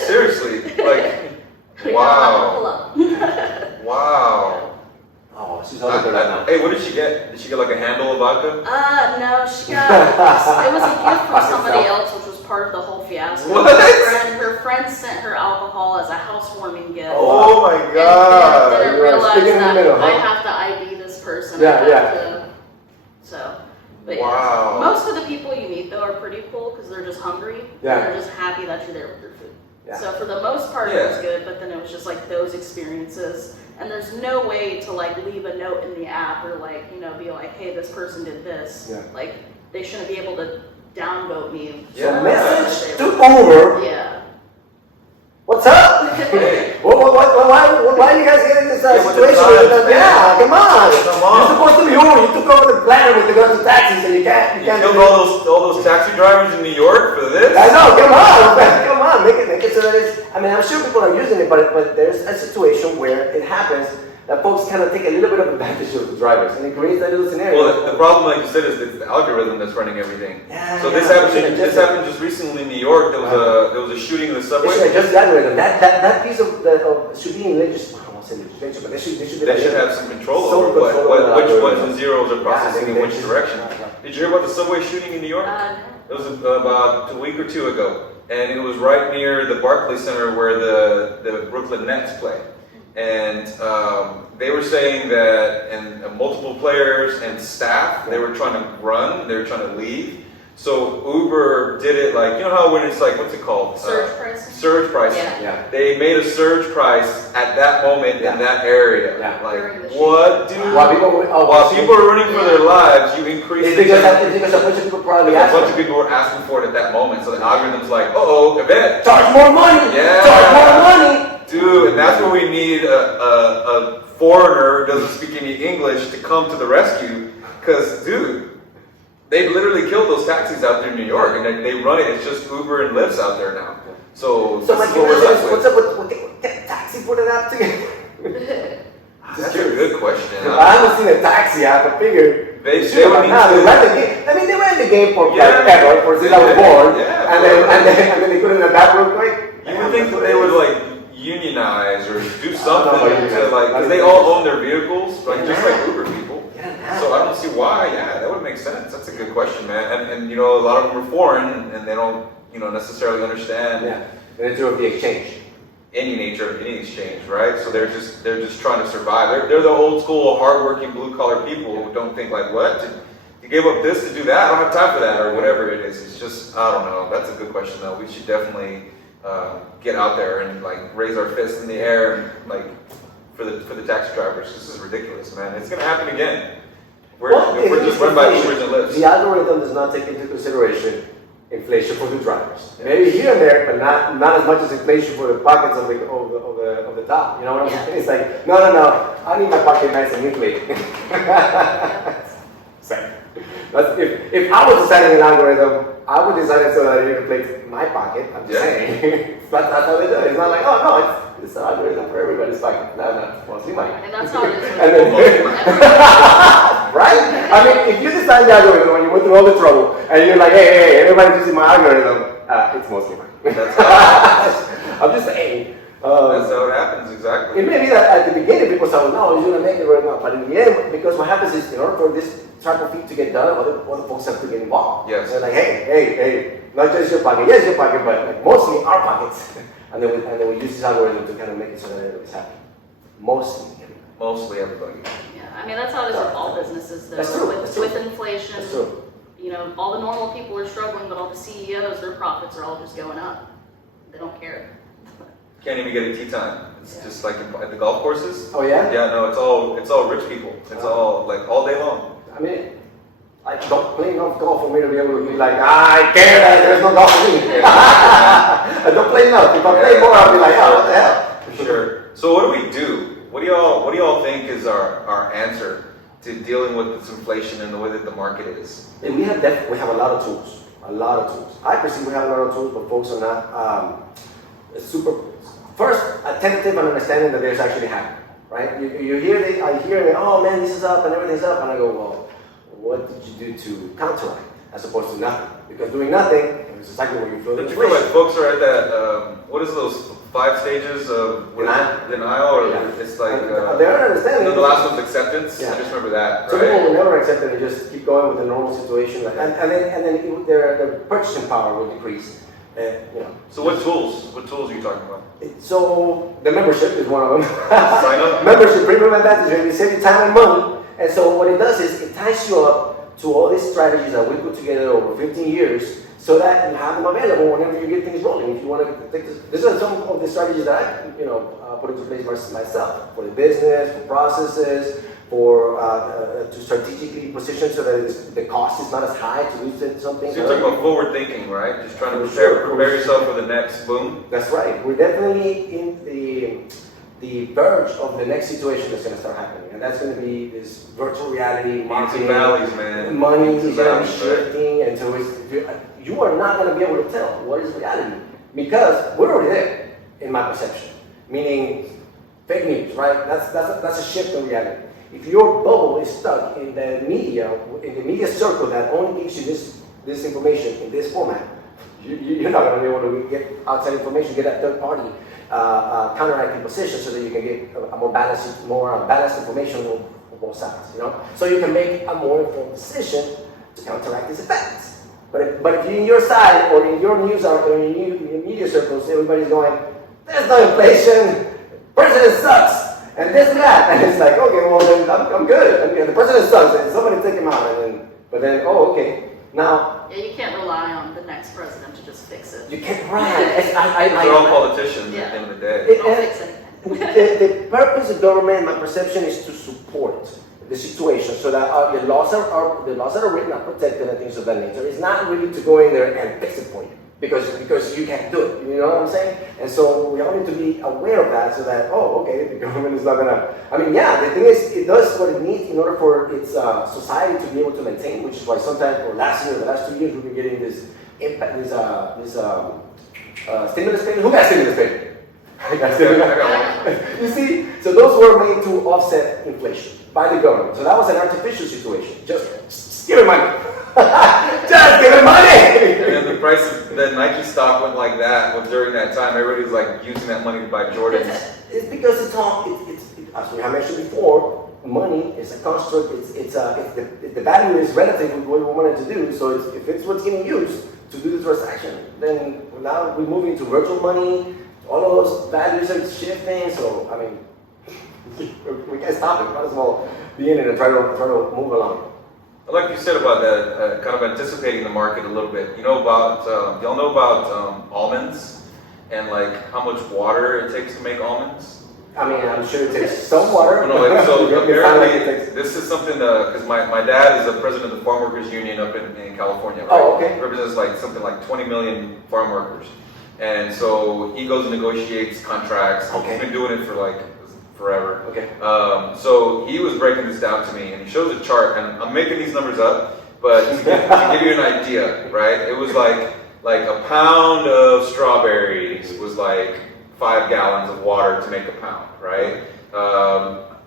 Seriously, like, pull wow, up. wow. Oh, she's on the right now. Hey, what did she get? Did she get like a handle of vodka? No, she got, it was a gift from somebody else, which was part of the whole fiasco. What? Her friend sent her alcohol as a housewarming gift. Oh my And god. didn't You are realize sticking in the that middle, huh? I have to ID this person. Yeah, I have yeah. to, so, but Wow. yeah. Most of the people you meet though are pretty cool because they're just hungry. Yeah. And they're just happy that you're there with your food. Yeah. So for the most part it Yeah. was good, but then it was just like those experiences. And there's no way to like leave a note in the app or like, you know, be like, "Hey, this person did this." Yeah. Like they shouldn't be able to downvote me. So Yeah. message to Uber. Yeah. What's up? Hey. Why are you guys getting this Yeah, with the situation? times, man. Yeah, come on. Come on. You're supposed to be Uber. You took over the planet with regards to taxis, and you can't. You killed all those taxi drivers in New York for this? I know. Come on, man, come on. Make it so that it's. I mean, I'm sure people are using it, but there's a situation where it happens that folks kind of take a little bit of advantage of the drivers, and it creates that little scenario. Well, the problem, like you said, is it's the algorithm that's running everything. Yeah, So yeah, this happened. yeah. This happened just recently in New York. There was a shooting in the They subway. should adjust the algorithm. That piece of should be in legislation. I won't say legislation, but they should have some control Some over control over the which ones algorithm. and zeros are processing in they which should- direction. yeah. Did you hear about the subway shooting in New York? It was about a week or two ago, and it was right near the Barclays Center where the Brooklyn Nets play. And they were saying that, and multiple players and staff, they were trying to run, they were trying to leave. So Uber did it like, you know how when it's like, what's it called? Surge pricing? Surge pricing. Yeah. Yeah. They made a surge price at that moment Yeah. in that area. Yeah. During the Like, what, shooting. dude? While people are running for their lives, you increase It's the because chance- a bunch of people probably because a asked bunch of people were asking for it at that moment. So the algorithm's like, uh-oh, event. charge more money. Yeah. Charge more money. Dude, and that's where we need a foreigner who doesn't speak any English to come to the rescue. Because, dude, they literally killed those taxis out there in New York, and they run it. It's just Uber and Lyfts out there now. So So this my is what we're goodness, left what's with. up with taxi put it out together? That's a good question. I haven't seen a taxi app. I figured They should would have need now. to- They ran the game. I mean, they ran the game for Yeah. ever, for since I was born. Yeah, and then they put it in the back real quick. You would think that they would like unionize or do I something don't know about to unionize. like, because they all own their vehicles, like just like Uber people. Yeah. So I don't see why. Yeah, that would make sense. That's a good question, man. And you know, a lot of them are foreign and they don't, you know, necessarily understand The nature of the exchange. any nature of any exchange, right? So they're just trying to survive. They're the old school, hardworking, blue collar people who don't think like, what? You gave up this to do that? I don't have time for that, or whatever it is. It's just, I don't know. That's a good question, though. We should definitely get out there and like raise our fists in the air and like for the taxi drivers. This is ridiculous, man. It's gonna happen again. We're just run by Ubers and Lyfts. The algorithm does not take into consideration inflation for the drivers. Maybe here and there, but not as much as inflation for the pockets of the top. You know what I'm saying? It's like, no. I need my pocket nice and inflated. Same. But if I was designing an algorithm, I would design it so that it inflates my pocket. I'm just saying. That's how they do it. It's not like, oh no, it's an algorithm for everybody's pocket. No, it's mostly mine. And that's how it is. And then, right? I mean, if you design the algorithm when you went through all the trouble, and you're like, hey, everybody's using my algorithm, it's mostly mine. That's how I'm just saying. that's how it happens, exactly. It may be that at the beginning people say, no, you're going to make it right now. But in the end, because what happens is, in order for this type of thing to get done, other folks have to get involved. Yes. They're like, hey, not just your pocket, yes, your pocket, but like mostly our pockets. and then we use this algorithm to kind of make it so that everybody's happy. Mostly everybody. Yeah, I mean, that's how it is with all businesses, though. That's true, that's true. With inflation, That's true. you know, all the normal people are struggling, but all the CEOs, their profits are all just going up. They don't care. Can't even get a tea time. It's just like at the golf courses. Oh, yeah? Yeah, no, it's all rich people. It's all like all day long. I mean, I don't play enough golf for me to be able to be like, I care that there's no golf for me. I don't play enough. If I play more, I'll be like, oh, what the hell? Sure. So what do we do? What do y'all think is our answer to dealing with this inflation and the way that the market is? And we have a lot of tools. I perceive we have a lot of tools, but folks are not first, a tentative understanding that there's actually happening, right? I hear, oh man, this is up and everything's up, and I go, well, what did you do to counteract as opposed to nothing? Because doing nothing is exactly what you feel. Don't you feel like folks are at that, what is those 5 stages of denial? Or it's like, they're understanding. the last one's acceptance. Yeah. I just remember that. So Right? people will never accept it and just keep going with the normal situation, and then their purchasing power will decrease. So what tools are you talking about? So the membership is one of them. Sign up. Membership, premium advantage, it saves you time and money. And so what it does is it ties you up to all these strategies that we put together over 15 years, so that you have them available whenever you get things rolling. If you want to take this are some of the strategies that I put into place myself for the business, for processes, for to strategically position so that the cost is not as high to do something. So you're talking about forward thinking, right? Just trying to prepare yourself for the next boom. That's right. We're definitely in the verge of the next situation that's going to start happening, and that's going to be this virtual reality marketing. Valleys, man. Money is going to be Valleys, shifting, and so you are not going to be able to tell what is reality because we're already there, in my perception. Meaning, fake news, right? That's a shift in reality. If your bubble is stuck in the media circle that only gives you this information in this format, you're not going to be able to get outside information, get that third party counteracting position, so that you can get a more balanced information on both sides. So you can make a more informed decision to counteract these effects. But if you're in your side or in your news or in your media circles, everybody's going, "There's no inflation. President sucks." And this and that, and it's like, okay, well then I'm good. I mean, the president sucks, and somebody take him out, but then, oh, okay, now. Yeah, you can't rely on the next president to just fix it. You can't rely. They're all politicians at the end of the day. Don't fix anything. The purpose of government, my perception, is to support the situation, so that the laws that are written are protected and things of that nature. It's not really to go in there and fix it for you. Because you can't do it, you know what I'm saying? And so we all need to be aware of that, so that, the government is not gonna, the thing is, it does what it needs in order for its society to be able to maintain, which is why sometimes, or the last 2 years, we've been getting this impact, this stimulus payment. Who got stimulus payment? I got one. You see, so those were made to offset inflation by the government. So that was an artificial situation, just give me money. Just give me money! And then the price of the Nike stock went like that. During that time, everybody was like using that money to buy Jordans. It's because it's all, as we have mentioned before, money is a construct. The value is relative to what we wanted to do. So if it's what's getting used to do the transaction, then now we're moving to virtual money. All of those values are shifting. So I mean, we can't stop it. Might as well be in it and try to move along. Like you said about that, kind of anticipating the market a little bit. Y'all know about almonds and like how much water it takes to make almonds? I mean, I'm sure it takes some water. So apparently, this is something because my dad is the president of the Farm Workers Union up in California. Right? Oh, okay. He represents like something like 20 million farm workers, and so he goes and negotiates contracts. Okay. He's been doing it for like forever. Okay. So he was breaking this down to me, and he shows a chart, and I'm making these numbers up, but to give you an idea, right? It was like a pound of strawberries was like 5 gallons of water to make a pound, right?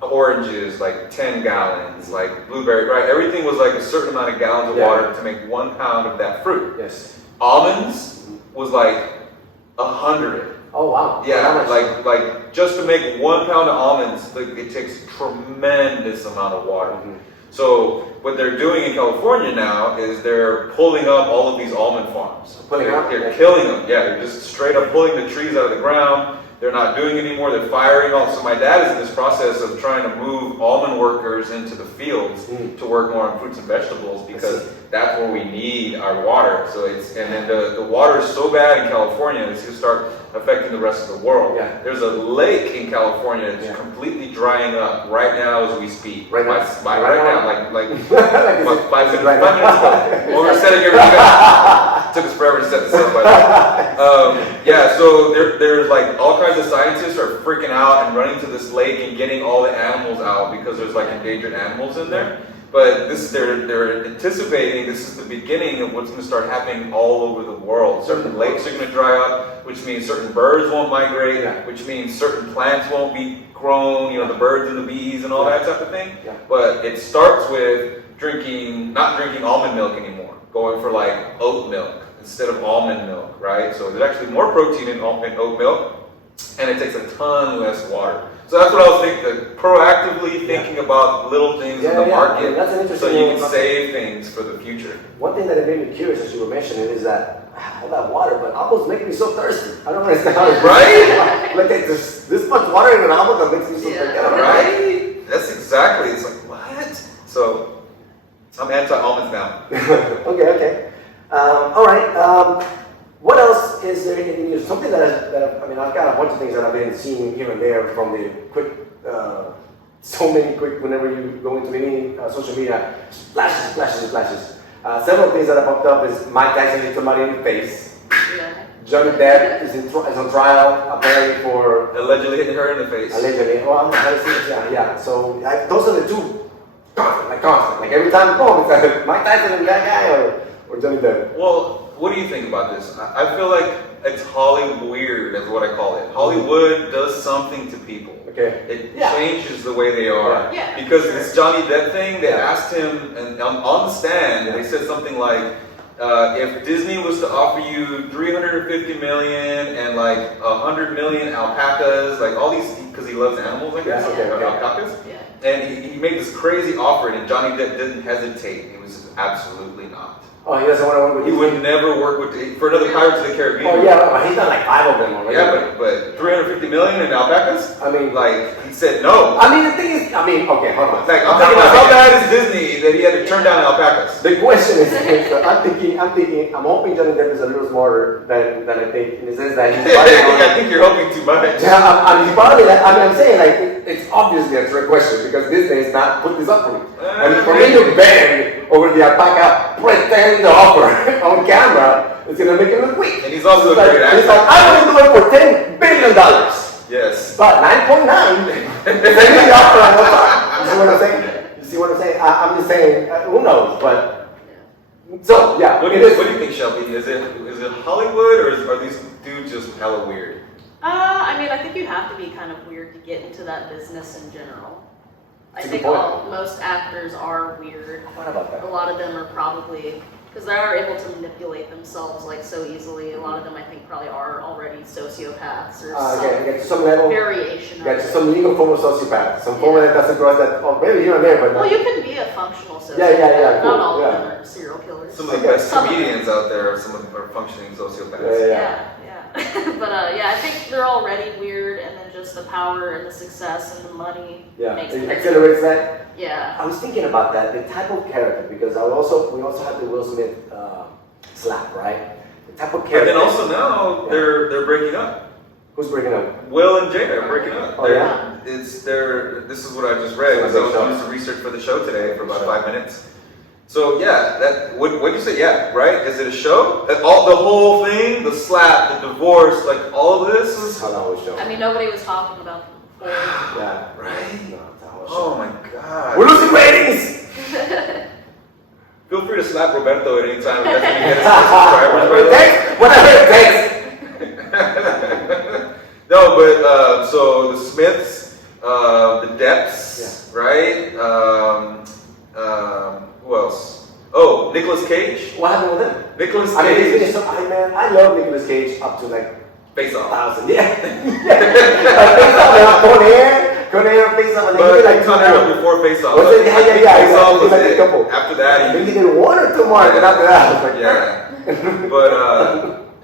Oranges, like 10 gallons, like blueberry, right? Everything was like a certain amount of gallons of water to make 1 pound of that fruit. Yes. Almonds was like 100. Oh wow. Yeah, like just to make 1 pound of almonds, it takes tremendous amount of water. Mm-hmm. So what they're doing in California now is they're pulling up all of these almond farms. They're killing them. Yeah, they're just straight up pulling the trees out of the ground. They're not doing it anymore. They're firing all. So my dad is in this process of trying to move almond workers into the fields to work more on fruits and vegetables because that's where we need our water. So and then the water is so bad in California, it's going to start affecting the rest of the world. Yeah. There's a lake in California that's completely drying up right now as we speak. Right now, like 5 minutes ago. When we were setting everything up, took us forever to set this up. By the way. So there's like all kinds of scientists are freaking out and running to this lake and getting all the animals out because there's like endangered animals in there. But they're anticipating this is the beginning of what's going to start happening all over the world. Certain lakes are going to dry up, which means certain birds won't migrate, which means certain plants won't be grown, the birds and the bees and all that type of thing. Yeah. But it starts with not drinking almond milk anymore, going for like oat milk instead of almond milk, right? So there's actually more protein in oat milk, and it takes a ton less water. So that's what I was thinking, proactively thinking about little things in the market that's an interesting so you can save things for the future. One thing that made me curious as you were mentioning is that all that water, but almost making me so thirsty. I don't understand how it Right? Like this much water in an almond that makes me so thirsty. Right? That's exactly, it's like, what? So, I'm anti-almonds now. Okay. All right. What else is there in the news? Something I've got a bunch of things that I've been seeing here and there from the quick, whenever you go into any social media, flashes. Several things that have popped up is Mike Tyson hit somebody in the face. Yeah. Johnny Depp is on trial apparently for Allegedly hitting her in the face. allegedly. Oh, yeah. So those are the two constant. Like every time, it's either Mike Tyson and that guy or Johnny Depp. Well, what do you think about this? I feel like it's Hollyweird, is what I call it. Hollywood does something to people. Okay. It changes the way they are. Yeah, because this Johnny Depp thing, they asked him, and on the stand, they said something like, if Disney was to offer you $350 million and like 100 million alpacas, like all these, because he loves animals, I guess, alpacas. Yeah. And he made this crazy offer, and Johnny Depp didn't hesitate. He was just absolutely not. Oh, he doesn't want to work with He would never work for another Pirates of the Caribbean. Oh yeah, but he's done like 5 of them already. Yeah, but 350 million in alpacas? I mean, like, he said no. I mean, the thing is, okay, hold on. Like, I'm thinking about how bad is Disney that he had to turn down alpacas? The question is, I'm hoping Johnny Depp is a little smarter than I think, in the sense that he's probably I think you're hoping too much. Yeah, he's probably, I'm saying, like, it's obviously a trick question because Disney has not put this up for me. And for me to beg over the alpaca pretend offer on camera, it's going to make him look weak. And he's also a great actor. He's like, I'm going to do it for $10 billion. Yes. But 9.9, send me the offer and we'll talk. You see what I'm saying? You see what I'm saying? I'm just saying, who knows? But, so, yeah. What do you think, Shelby? Is it Hollywood, or are these dudes just hella weird? I mean, I think you have to be kind of weird to get into that business in general. I think most actors are weird. What about that? A lot of them are probably, because they are able to manipulate themselves like so easily. A lot of them, I think, probably are already sociopaths or some level, variation. Yeah, some legal form of sociopath, some form that doesn't cross that. Oh, maybe here and there, but well, you can be a functional sociopath. Yeah. Not all of them are serial killers. Some of the best comedians out there, some of them are functioning sociopaths. Yeah. But I think they're already weird, and then just the power and the success and the money makes it them accelerates that. Yeah. I was thinking about that, the type of character, because we also have the Will Smith slap, right? The type of character. But then also now they're breaking up. Who's breaking up? Will and Jada are breaking up. Oh, yeah? This is what I just read. I was doing some research for the show today for about 5 minutes. So what do you say? Yeah, right? Is it a show? The whole thing, the slap, the divorce, like all of this is. How that was show. I mean, nobody was talking about them before. Yeah. Right? No, that was Oh my God. We're losing ratings. Feel free to slap Roberto at any time. That's when you get his subscribers. Whatever it takes. No, but so the Smiths, the Depps, right? Who else? Oh, Nicolas Cage. What happened with him? Nicolas I Cage. I love Nicolas Cage up to like Face Off. 1,000. Yeah. Face Off, Con Air, Face Off, and But like Con Air before Face Off. Was it? Yeah. Face Off was like it. a couple. After that, He did one or two more, but after that, I was like, yeah. But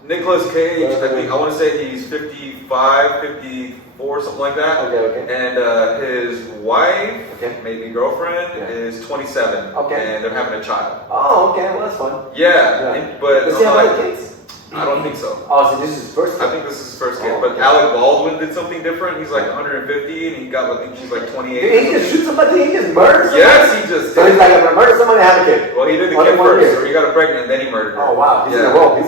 Nicolas Cage, I want to say he's 55, 54, something like that. Okay. And his wife, maybe girlfriend, is 27. Okay. And they're having a child. Oh, okay, well that's fun. Yeah. But does he have other kids? I don't think so. Oh, so this is his first kid? I think this is his first kid. Oh, but Alec Baldwin did something different. He's like 150 and he got, I think she's like 28. Did he just shoot somebody? He just murdered somebody? Yes, he just So he's like, I'm gonna murder somebody and have a kid. Well, he did the Only kid 1 first, year. so he got her pregnant and then he murdered her. Oh wow, he's in a role. He's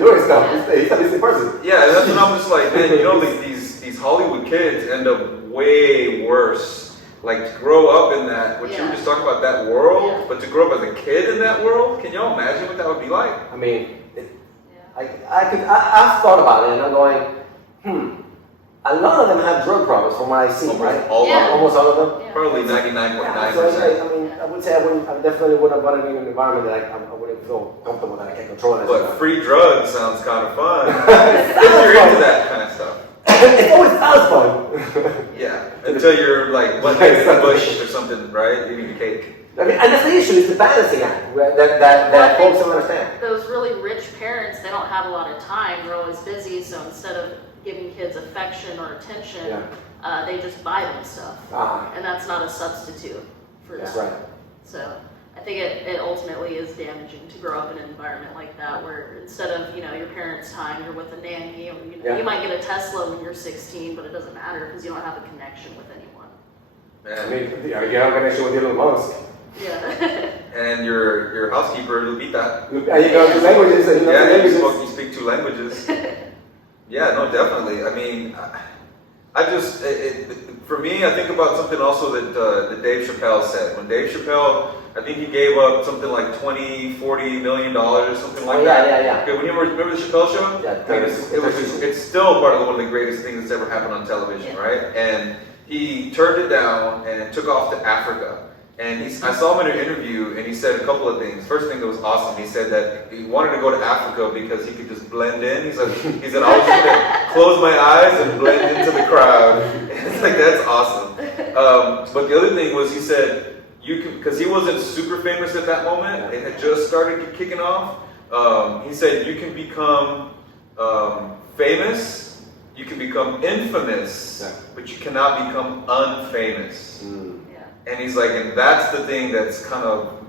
doing stuff. He's a busy person. Yeah, and that's when I'm just like, man, you know, these Hollywood kids end up way worse. Like to grow up in that, what you were just talking about, that world, but to grow up as a kid in that world, can y'all imagine what that would be like? I mean, I've thought about it and I'm going, a lot of them have drug problems from what I see, right? Almost all of them? Yeah. Probably 99.9%. So I would say I definitely wouldn't want to be in an environment that I wouldn't feel comfortable that I can't control it. But free drugs sounds kind of fun. If you're into that kind of stuff. It always sounds fun. Yeah, until you're like one day in the bush or something, right? Eating a cake. I mean, and that's the issue, is the balancing act that folks don't understand. Those really rich parents, they don't have a lot of time. They're always busy, so instead of giving kids affection or attention, they just buy them stuff. And that's not a substitute for that. That's right. So I think it ultimately is damaging to grow up in an environment like that, where instead of, your parents' time, you're with a nanny, or you might get a Tesla when you're 16, but it doesn't matter because you don't have a connection with anyone. I mean, you have a connection with Elon Musk. Yeah. And your housekeeper, Lupita. And you know the languages. You speak 2 languages. Yeah, no, definitely. I mean, for me, I think about something also that Dave Chappelle said. When Dave Chappelle, I think he gave up something like $40 million or something like that. Yeah. Okay, when you remember the Chappelle show? Yeah, I mean, it's still part of one of the greatest things that's ever happened on television, right? And he turned it down and took off to Africa. And I saw him in an interview, and he said a couple of things. First thing that was awesome, he said that he wanted to go to Africa because he could just blend in. He said, I was just gonna close my eyes and blend into the crowd. And it's like, that's awesome. But the other thing was, he said, because he wasn't super famous at that moment, it had just started kicking off. He said, you can become famous, you can become infamous, but you cannot become unfamous. And he's like, and that's the thing that's kind of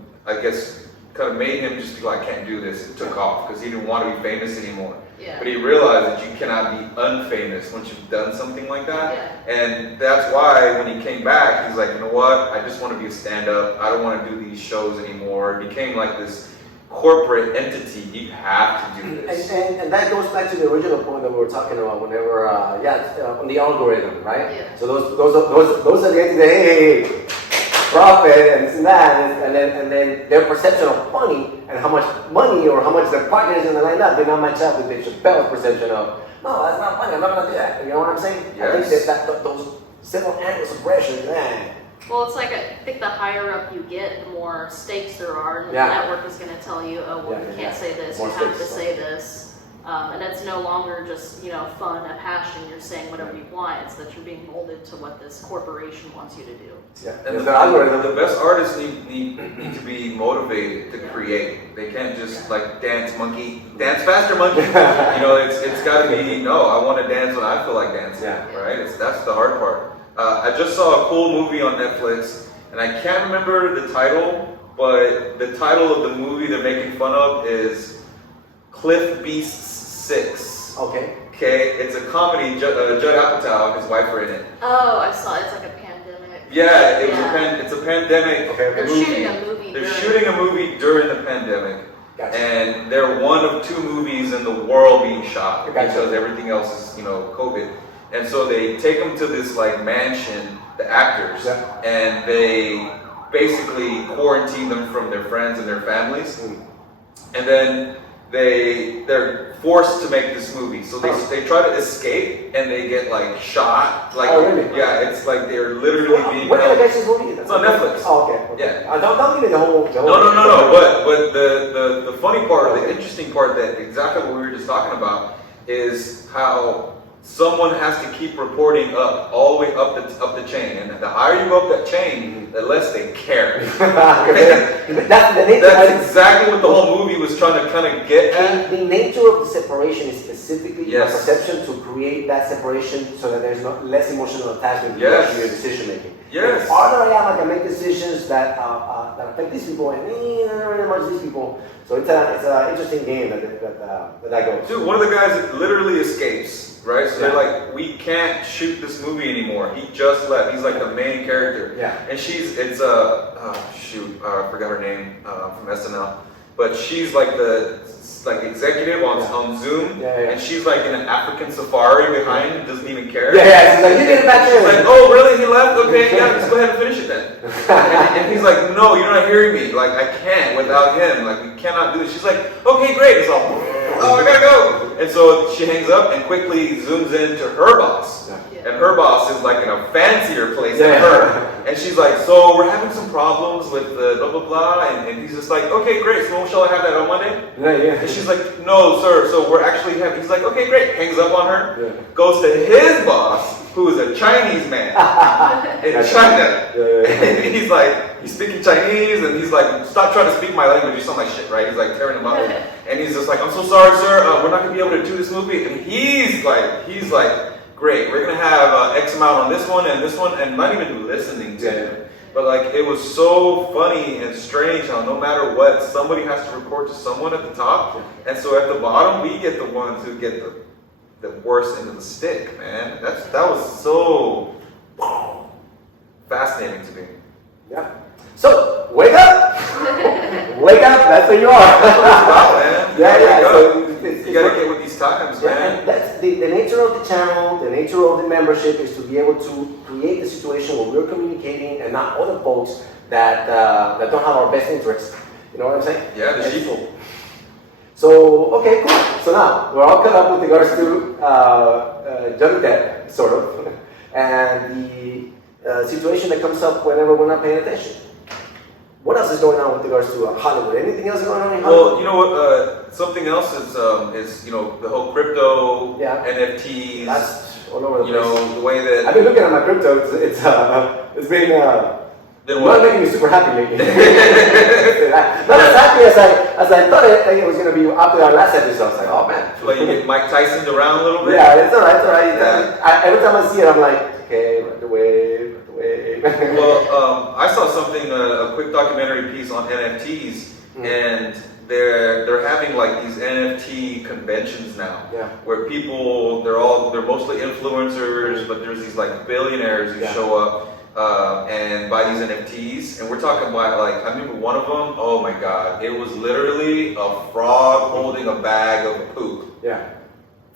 made him just be like, I can't do this. It took off because he didn't want to be famous anymore. Yeah. But he realized that you cannot be unfamous once you've done something like that. Yeah. And that's why when he came back, he's like, you know what? I just want to be a stand-up. I don't want to do these shows anymore. It became like this corporate entity. You have to do this. And that goes back to the original point that we were talking about whenever, on the algorithm, right? Yeah. So those are the entities that, hey, profit and this and that, and then their perception of funny and how much money or how much their partners in the lineup did not match up with Dave Chappelle's perception of, no, that's not funny, I'm not going to do that. You know what I'm saying? Yes. I think that those several angles of pressure, man. Well, it's like I think the higher up you get, the more stakes there are, and the Yeah. network is going to tell you, oh, well, you can't say this, More you have to stakes, say this. And it's no longer just, fun, a passion, you're saying whatever you want, it's that you're being molded to what this corporation wants you to do. Yeah. And the algorithm. the best artists need to be motivated to create. They can't just like dance faster monkey. It's got to be, no, I want to dance when I feel like dancing. Yeah. Right? That's the hard part. I just saw a cool movie on Netflix, and I can't remember the title, but the title of the movie they're making fun of is Cliff Beasts 6. Okay. Okay, it's a comedy. Judd Apatow and his wife are in it. Oh, I saw it's like a pandemic. Yeah, it's a pandemic. Okay. They're movie. shooting a movie. They're shooting a movie during the pandemic, Gotcha. and they're one of 2 movies in the world being shot Gotcha. because everything else is, COVID. And so they take them to this like mansion, the actors, Yeah. and they basically quarantine them from their friends and their families, and then they're forced to make this movie. So they try to escape and they get like shot. Like Oh, really? yeah, it's like they're literally being Where can I held. catch this movie? It's on Netflix. Oh, okay. Yeah. Don't give me the whole. No. But the funny part, the interesting part, that exactly what we were just talking about, is how someone has to keep reporting up all the way up the chain, and the higher you go up that chain, the less they care. That's exactly what the whole movie was trying to kind of get at. The nature of the separation is specifically your Yes. perception to create that separation so that there's less emotional attachment to Yes. your decision making. Yes. The farther I am, I can make decisions that affect these people and not really much these people. So it's an interesting game that goes. Dude, one of the guys literally escapes, right? So they're Yeah. like, we can't shoot this movie anymore. He just left. He's like the main character. Yeah. And I forgot her name from SNL. But she's like the executive on Zoom. Yeah. And she's like in an African safari behind and doesn't even care. Yeah, she's like, you get it back She's here. like, oh really? He left? Okay, yeah, just go ahead and finish it then. and he's like, no, you're not hearing me. Like, I can't without him. Like, we cannot do this. She's like, okay, great. It's all, oh, I gotta go. And so she hangs up and quickly zooms into her boss. Yeah. And her boss is like in a fancier place Yeah. than her. And she's like, so we're having some problems with the blah, blah, blah. And he's just like, okay, great. So when shall I have that on Monday? Yeah. And she's like, no, sir. So we're actually having, he's like, okay, great. Hangs up on her. Yeah. Goes to his boss, who is a Chinese man in China. Yeah. And he's like, he's speaking Chinese, and he's like, stop trying to speak my language. You sound like shit, right? He's like tearing him up. And he's just like, I'm so sorry, sir. We're not going to be able to do this movie. And he's like, great. We're going to have X amount on this one, and not even listening to him. But like, it was so funny and strange how no matter what, somebody has to report to someone at the top. And so at the bottom, we get the ones who get the worst end of the stick, man. That was so fascinating to me. Yeah. So, wake up! Wake up, that's where you are. Wow, man. Yeah. So So you gotta get with these times, yeah, man. and that's the nature of the channel, the nature of the membership is to be able to create a situation where we're communicating and not other folks that don't have our best interest. You know what I'm saying? Yeah, the And sheeple. So, okay, cool. So now, we're all caught up with regards to Johnny Depp, sort of, and the situation that comes up whenever we're not paying attention. What else is going on with regards to Hollywood? Anything else going on in Hollywood? Well, you know what? Something else is the whole crypto, Yeah. NFTs. That's all over the place. You know, the way that. I've been looking at my crypto. It's been Then not what? making me super happy lately. Not as happy as I thought it was going to be after our last episode. I was like, oh man. Like you get Mike Tyson'd around a little bit. Yeah, it's alright. It's alright. Yeah. Every time I see it, I'm like, okay, right away. Well, I saw something, a quick documentary piece on NFTs, and they're having like these NFT conventions now, Yeah. where people they're mostly influencers, but there's these like billionaires who Yeah. show up and buy these NFTs, and we're talking about like I remember one of them. Oh my God, it was literally a frog holding a bag of poop. Yeah.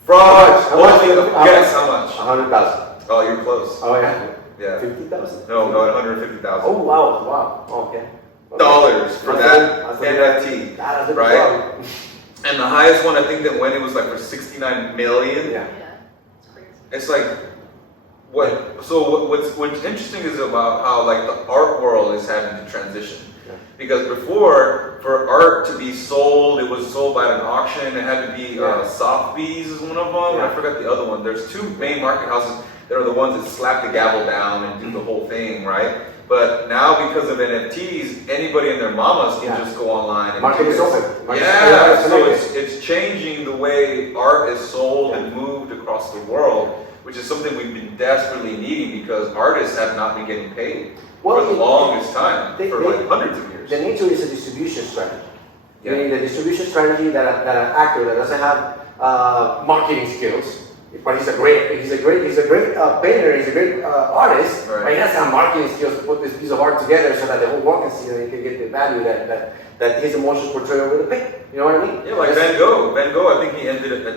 Frog How much? holding a guess how much? 100,000. Oh, you're close. Oh yeah. Yeah. 50,000. No, 150,000. Oh wow. Okay. Dollars for that That's NFT, That's a right? problem. And the highest one I think that went, it was like for 69 million. Yeah. Yeah, it's crazy. It's like, What's interesting is about how like the art world is having to transition. Because before, for art to be sold, it was sold by an auction. It had to be Sotheby's is one of them. I forgot the other one. There's two main market houses that are the ones that slap the gavel down and do the whole thing, right? But now because of NFTs, anybody and their mamas can just go online and market is open. So it's changing the way art is sold and moved across the world, which is something we've been desperately needing because artists have not been getting paid for the longest time, for like hundreds of years. The nature is a distribution strategy. You need a distribution strategy that an actor that doesn't have marketing skills, but he's a great painter, he's a great artist, but he has to have marketing skills to put this piece of art together so that the whole world can see that he can get the value that his emotions portray over the paint. You know what I mean? Yeah, like Van Gogh. Van Gogh, I think he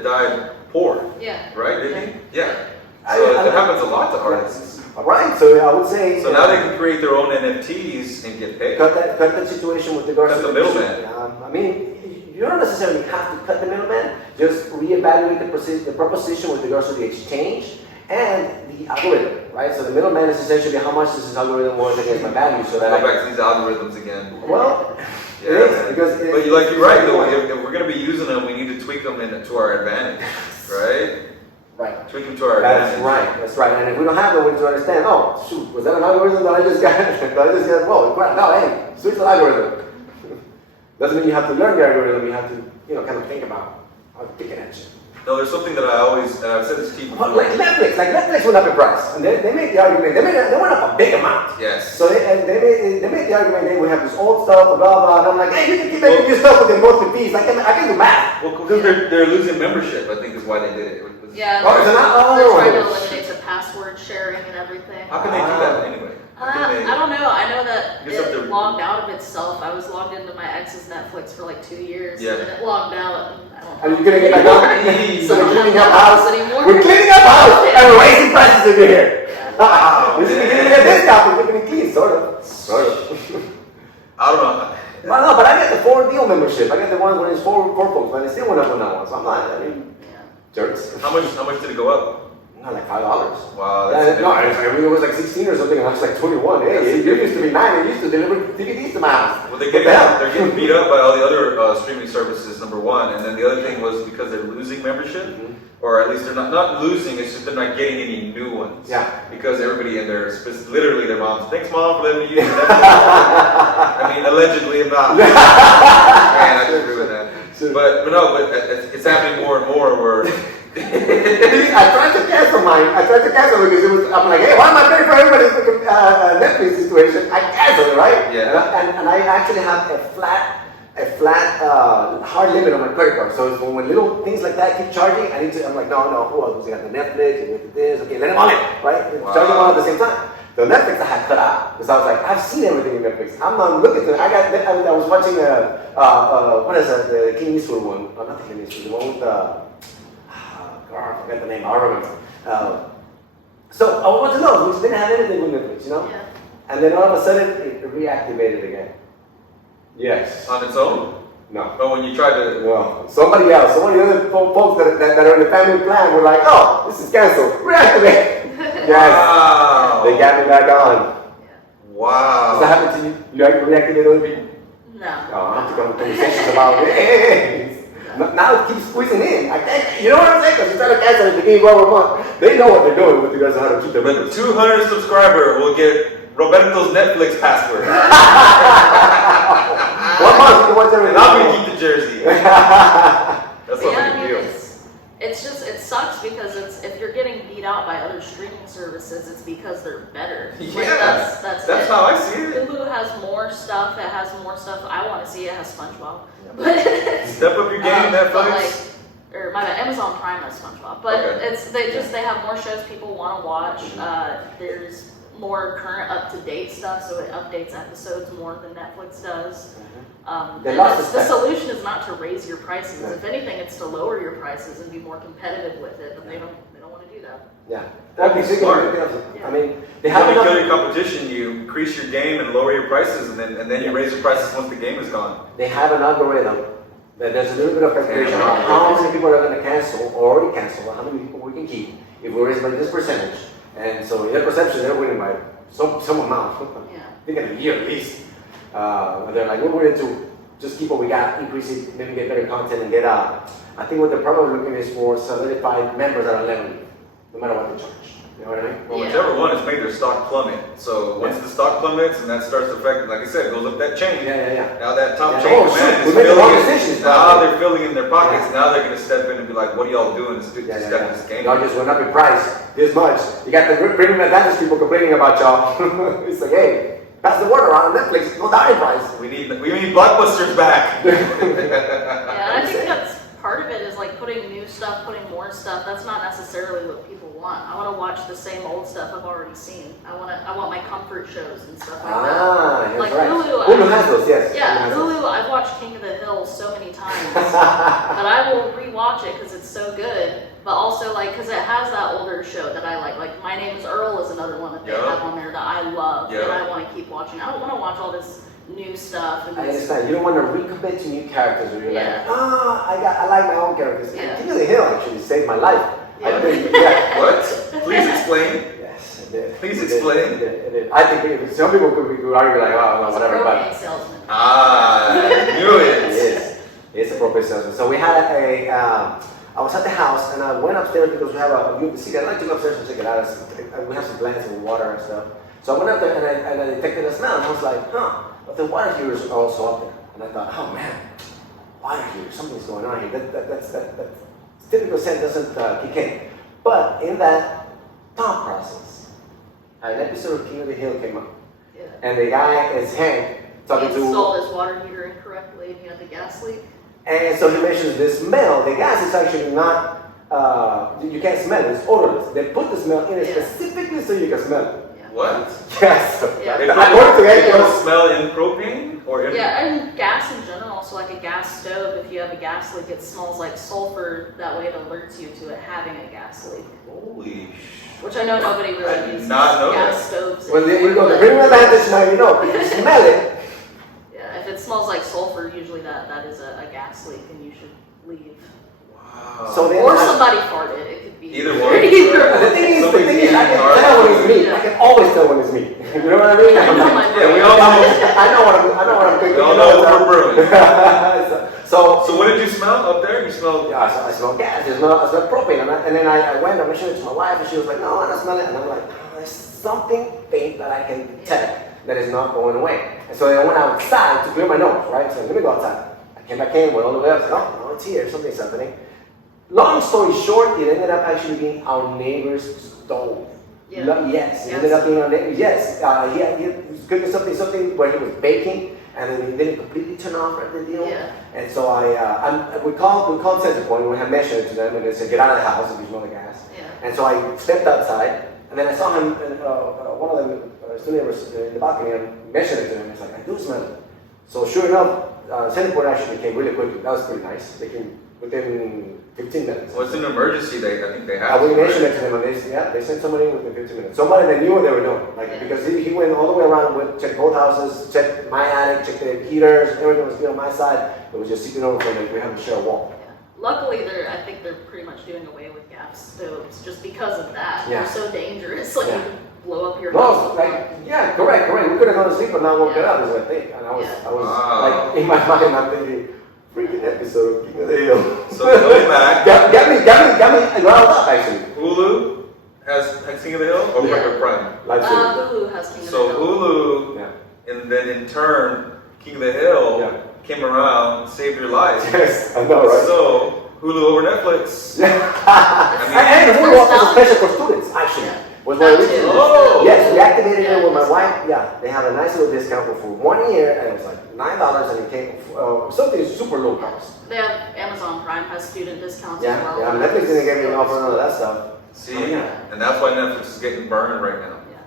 died poor. Yeah. Right? Didn't he? Yeah. So that happens a lot to artists. Right, so I would say. So now they can create their own NFTs and get paid. Cut that situation with regards to the middleman. I mean, you don't necessarily have to cut the middleman. Just reevaluate the proposition with regards to the exchange and the algorithm, right? So the middleman is essentially how much does this algorithm work against my value, so that go back to these algorithms again. Well, yeah, it is because. You're right though. If we're going to be using them, we need to tweak them to our advantage, right? Right. Tweak them to our advantage. That's right. And if we don't have them, we need to understand, oh, shoot, was that an algorithm that I just got? Whoa, no, hey, switch the algorithm. Doesn't mean you have to learn the algorithm, you have to, kind of think about how to pick an action. No, there's something that I always, and I've said this to you before. Like Netflix went up in price. And they made the argument, they went up a big amount. Yes. So they made the argument, they would have this old stuff, blah, blah, and I'm like, hey, you can keep making this stuff with the monthly fees. I can do math. Well, because they're losing membership, I think is why they did it. Yeah, they're trying to eliminate the password sharing and everything. How can they do that anyway? I don't know. I know that it logged out of itself. I was logged into my ex's Netflix for like 2 years, and then it logged out. And I don't know. Are you gonna get back on? So we're cleaning up house anymore. We're cleaning up house, and we're raising prices in here. This is the beginning of this now. We're gonna clean, sort of. I don't know. No, but I got the 4 deal membership. I got the one where it's 4 folks, but it still went up on that one. So I'm not. I mean. Jerks. How much did it go up? No, like $5. Wow, that's it was like 16 or something, and I was like 21. Hey, it used to be 9. They used to deliver DVDs to my house. Well, they're getting beat up by all the other streaming services, number one, and then the other thing was because they're losing membership, or at least they're not losing. It's just they're not getting any new ones. Yeah. Because everybody in there, literally their moms, thanks mom for letting me use Netflix. I mean, allegedly, if not. Man, I agree with that. But it's happening more and more where. I tried to cancel mine. Because I'm like, hey, why am I paying for everybody's Netflix situation? I canceled it, right? Yeah. And I actually have a flat hard limit on my credit card. So when little things like that keep charging, I'm like, no, who else? We got the Netflix, and with this, okay, let them all in, right? Wow. Charging all at the same time. The Netflix I had cut out because I was like, I've seen everything in Netflix. I'm not looking to it. I was watching what is that? The Clint Eastwood one? Oh, not the Clint Eastwood. The one with I forgot the name. I'll remember. So I wanted to know. We didn't have anything with Netflix, Yeah. And then all of a sudden, it reactivated again. Yes. On its own? No. But when you try to... Well, somebody else, some of the other folks that are in the family plan were like, oh, this is canceled. Reactivate. Yes. Wow. They got me back on. Wow. Does that happen to you? You reactivate other people? No. Oh, I have to go into conversations about it. Hey. Now it keeps squeezing in. I can't, you know what I'm saying? Because you're trying to cancel at the beginning of every month. They know what they're doing with regards to how to keep their members. 200 subscriber will get Roberto's Netflix password. 1 month, you can watch everything. And I'm going to keep the jersey. That's what I we do. It's just, it sucks because if you're getting beat out by other streaming services, it's because they're better. Yeah, that's how I see it. Hulu has more stuff. It has more stuff I want to see. It has SpongeBob. Step up your game, Netflix. Or my bad, Amazon Prime has SpongeBob. But they have more shows people want to watch. There's more current, up-to-date stuff, so it updates episodes more than Netflix does. The solution is not to raise your prices. If anything, it's to lower your prices and be more competitive with it. But they don't want to do that. Yeah, that'd be smart. I mean, they have to kill your competition. You increase your game and lower your prices, and then you raise your prices once the game is gone. They have an algorithm that there's a little bit of calculation on how many people are going to cancel or already cancel, or how many people we can keep if we raise by this percentage. And so their perception, they're winning by some amount. Yeah. I think in a year at least. They're like, we're willing to just keep what we got, increase it, maybe get better content and get I think what they're probably looking is for solidified members that are leveling, no matter what they charge. You know what I mean? Well, whichever one has made their stock plummet. So once the stock plummets and that starts to affect, like I said, goes up that chain. Yeah. Now that top Yeah. chain Oh, command shoot, is we made the wrong filling decisions, in. Now probably. they're filling in their pockets. Yeah. Now they're going to step in and be like, what are y'all doing to step in this game? Y'all just went up in price this much. You got the premium advantage people complaining about y'all. It's like, hey, pass the word around on Netflix, no down in price. We need blockbusters back. Yeah, and I think that's part of it is like putting new stuff, putting more stuff. That's not necessarily what people want. I want to watch the same old stuff I've already seen. I want my comfort shows and stuff like that. Yes, Like right. Hulu. Hulu has those, yes. Yeah, Hulu. I've watched King of the Hill so many times, but I will rewatch it because it's so good. But also like because it has that older show that I like. Like My Name Is Earl is another one that they have on there that I love and I want to keep watching. I don't want to watch all this new stuff. And I understand. You don't want to recommit to new characters where you're Yeah. like, I like my own characters. Yeah. King of the Hill actually saved my life. Yeah. I think, yeah. What? Please explain. Yes, it did. Please It did. explain. It did. I think some people could argue like, oh, no, He's a whatever. propane But salesman. I knew it it. is. It's a proper salesman. So we had I was at the house and I went upstairs because we have a secret. I like to go upstairs and check it out. We have some plants and water and stuff. So I went up there and I detected a smell and I was like, but the water heater is also up there. And I thought, oh man, water heater, something's going on here. That typical scent doesn't kick in. But in that thought process, an episode of King of the Hill came up. Yeah. And the guy is Hank talking He to. installed his water heater incorrectly and he had the gas leak. And so he mentions the smell. The gas is actually not, you can't smell it, it's odorless. They put the smell in it specifically so you can smell it. Yeah. What? Yes. Yeah. They According to Hank, don't smell in propane or in Yeah, and gas in general. So like a gas stove, if you have a gas leak, it smells like sulfur. That way it alerts you to it having a gas leak. Holy Which I know nobody I really did uses not know gas that. stoves. well, there you go. The premium advantage now, you know, if you smell it. Yeah, if it smells like sulfur, usually that is a gas leak and you should leave. Wow. So then Or somebody farted. It could be Either one. The thing is, I can tell when it's me. I can always tell when it's me. You know what I mean? Yeah, we all know. I know what I'm thinking. We all know what we're brewing. So So what did you smell up there? You smelled. yeah, I smell gas. I smell propane. And then I went. I mentioned it to my wife, and she was like, "No, I don't smell it." And I'm like, "There's something faint that I can detect that is not going away." And so I went outside to clear my nose. Right. So let me go outside. I came back in, went all the way up. I said, "Oh, no, it's here. Something's happening." Long story short, it ended up actually being our neighbor's stove. Yeah. Yes, it ended up being our neighbor. Yes, he was cooking something where he was baking, and then he didn't completely turn off the deal. Yeah. And so we called Centerpoint, and we had mentioned it to them, and they said, get out of the house if you smell the gas. Yeah. And so I stepped outside, and then I saw him, and one of them, two neighbors in the balcony, and mentioned it to him. He's like, I do smell it. So sure enough, Centerpoint actually came really quickly. That was pretty nice. They came within 15 minutes. What's an emergency? I think they have. We mentioned it to them, and they sent somebody in within 15 minutes. Somebody that knew what they were doing, because he went all the way around, checked both houses, checked my attic, checked the heaters, everything was good on my side. It was just sitting over from it. We had to share a wall. Yeah. Luckily, I think they're pretty much doing away with gas stoves just because of that. Yeah. They're so dangerous. Like you could blow up your No, house. correct. We could have gone to sleep, but now woke up. Is what I think, and I was Wow. like in my mind, I'm thinking, freaking episode of King of the Hill. So going back, got me riled up actually. Hulu has King of the Hill or Yeah. regular Prime. Hulu has King of the So Hill. Hulu, Yeah. and then in turn, King of the Hill came around, saved your life. Yes, I know, right? So Hulu over Netflix. And Hulu offers special for students, actually. Yeah. Was my original. Oh. Yes, we activated it with my that's wife. Yeah, they have a nice little discount for 1 year, and it was like $9, and it came something super low cost. They have Amazon Prime has student discounts as Yeah, well. yeah. Netflix didn't give me an offer none of that stuff. See, Oh, yeah. and that's why Netflix is getting burned right now. Yeah.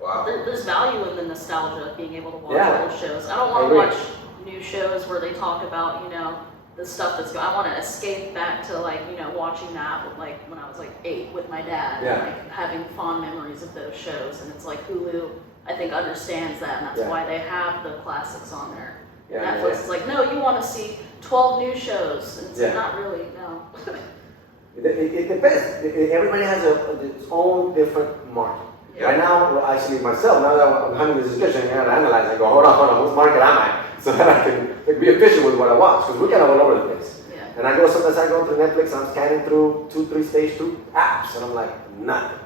Wow. There's value in the nostalgia of being able to watch Yeah. old shows. I don't I want to agree. watch new shows where they talk about, the stuff that's going. I want to escape back to watching that with when I was 8 with my dad Yeah. and having fond memories of those shows. And it's like Hulu, I think, understands that, and that's Yeah. why they have the classics on there. Yeah, Netflix is like, no, you want to see 12 new shows, and it's Yeah. not really, no. It depends. Everybody has its own different market. Yeah. Right now, well, actually myself, now that I'm having this discussion, I gotta analyze. I go, hold on, whose market am I? So that I can be efficient with what I watch, because we're kind of all over the place. Yeah. And sometimes I go through Netflix, and I'm scanning through 2-3 stage 2 apps, and I'm like, nothing.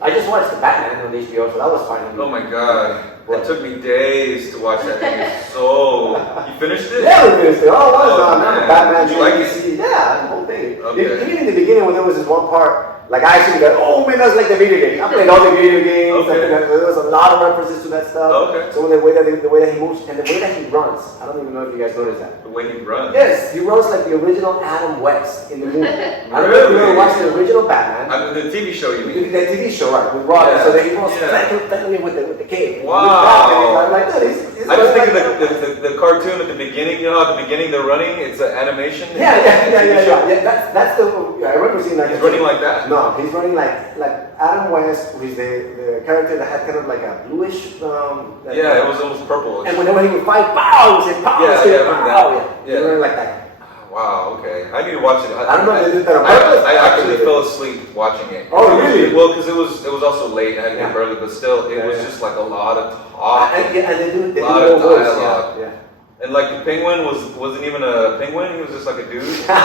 I just watched the Batman on HBO, so that was fine. Oh my god. It took me days to watch that thing. You finished it? Yeah, we finished it. Oh, well done. man. I'm a Batman. Did you like it? Yeah, the whole thing. Okay. Even in the beginning when there was this one part, like I actually go, oh man, that's like the video game. I played all the video games. Okay. There was a lot of references to that stuff. Okay. So the way that he moves and the way that he runs. I don't even know if you guys noticed that. The way he runs. Yes, he runs like the original Adam West in the movie. I don't know if you Really? ever watched the original Batman. I mean, the TV show, you mean? The TV show, right, with Robin. Yeah. So that he goes Yeah. friendly with the cape. Wow. I'm like, dude, he's I just think of like the cartoon at the beginning. You know, at the beginning they're running. It's an animation. Yeah. That's the. I remember seeing that. He's running like that. No, he's running like Adam West, who's the character that had kind of like a bluish. Yeah, it was almost purple. And whenever he would fight, pow! He said pow! Yeah, he said, I remember that. Yeah, running like that. Wow. Okay, I need to watch it. I don't know if they did that on purpose. I actually fell asleep watching it. Oh, really? Well, because it was also late. I had to get up Yeah. early, but still, it was just like a lot of talk. And they do a lot the of whole voice. dialogue. Yeah. And like the penguin wasn't even a penguin. He was just like a dude. Yeah.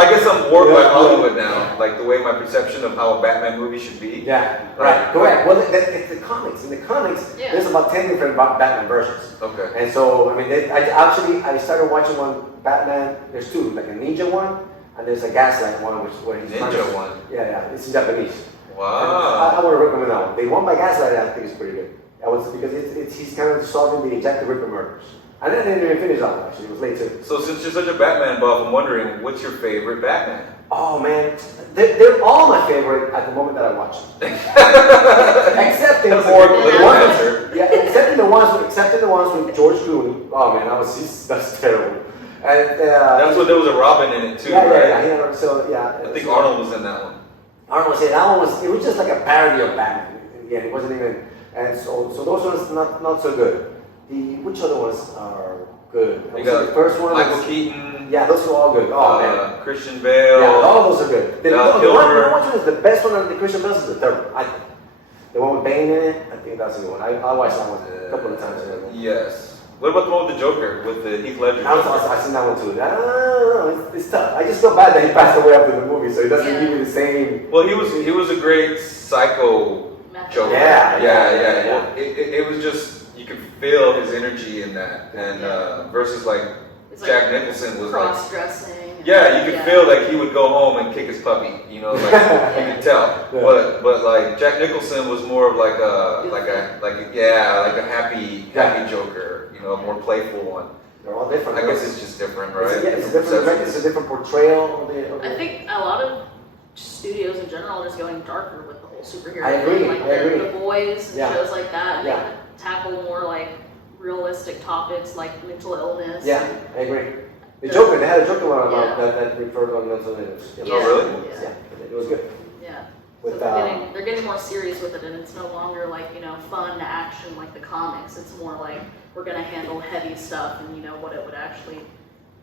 I guess I'm warped by Yeah. Hollywood now. Like the way my perception of how a Batman movie should be. Yeah, right, correct. Well, it's the comics. In the comics, Yeah. there's about 10 different Batman versions. Okay. And so, I mean, I started watching one Batman. There's two, like a ninja one, and there's a gaslight one, where he's Ninja one. Yeah, it's in Japanese. Wow. I would recommend that one. The one by Gaslight, I think is pretty good. Because he's kind of solving the Jack the Ripper murders. And then they didn't finish that one, actually. It was late too. So since you're such a Batman buff, I'm wondering, what's your favorite Batman? Oh man, they're all my favorite at the moment that I watch them. Excepting That was a for good the political ones, answer. yeah, excepting the ones with George Clooney. Oh man, that's terrible. And That's when there was a Robin in it too, right? yeah. So yeah, I think Arnold was in that one. Arnold was saying that one was just like a parody of Batman. Yeah, it wasn't even. And so those ones not so good. Which other ones are good? You got the first one. Michael Keaton. Yeah, those are all good. Oh man. Christian Bale. Yeah, all those are good. The Val one, Kilmer. which one is the best one of the Christian Bale is the third one. The one with Bane in it, I think that's the one. I watched that one a couple of times. Yes. What about the one with the Joker, with the Heath Ledger? Joker? I've seen that one too. I don't know, it's tough. I just feel bad that he passed away after the movie, so he doesn't give me the same. Well, he was a great psycho Joker. Yeah. Well, it was just, you could feel his energy in that, and versus like It's Jack Nicholson was like. cross-dressing. Yeah, you could feel like he would go home and kick his puppy. You know, like you could tell. Yeah. But like Jack Nicholson was more of like a happy Joker. You know, a more playful one. They're all different. I guess it's just different, right? It's a different portrayal of the. I think a lot of studios in general are just going darker with the whole superhero I agree, thing. Like I agree. The Boys and Yeah. shows like that. And Yeah. they tackle more like realistic topics like mental illness. Yeah, I agree. The Joker, they had a Joker one about Yeah. that referred on mental illness. Yeah. Oh, really? Yeah, it was good. Yeah. With, So they're getting more serious with it, and it's no longer like, fun action like the comics. It's more like we're gonna handle heavy stuff and what it would actually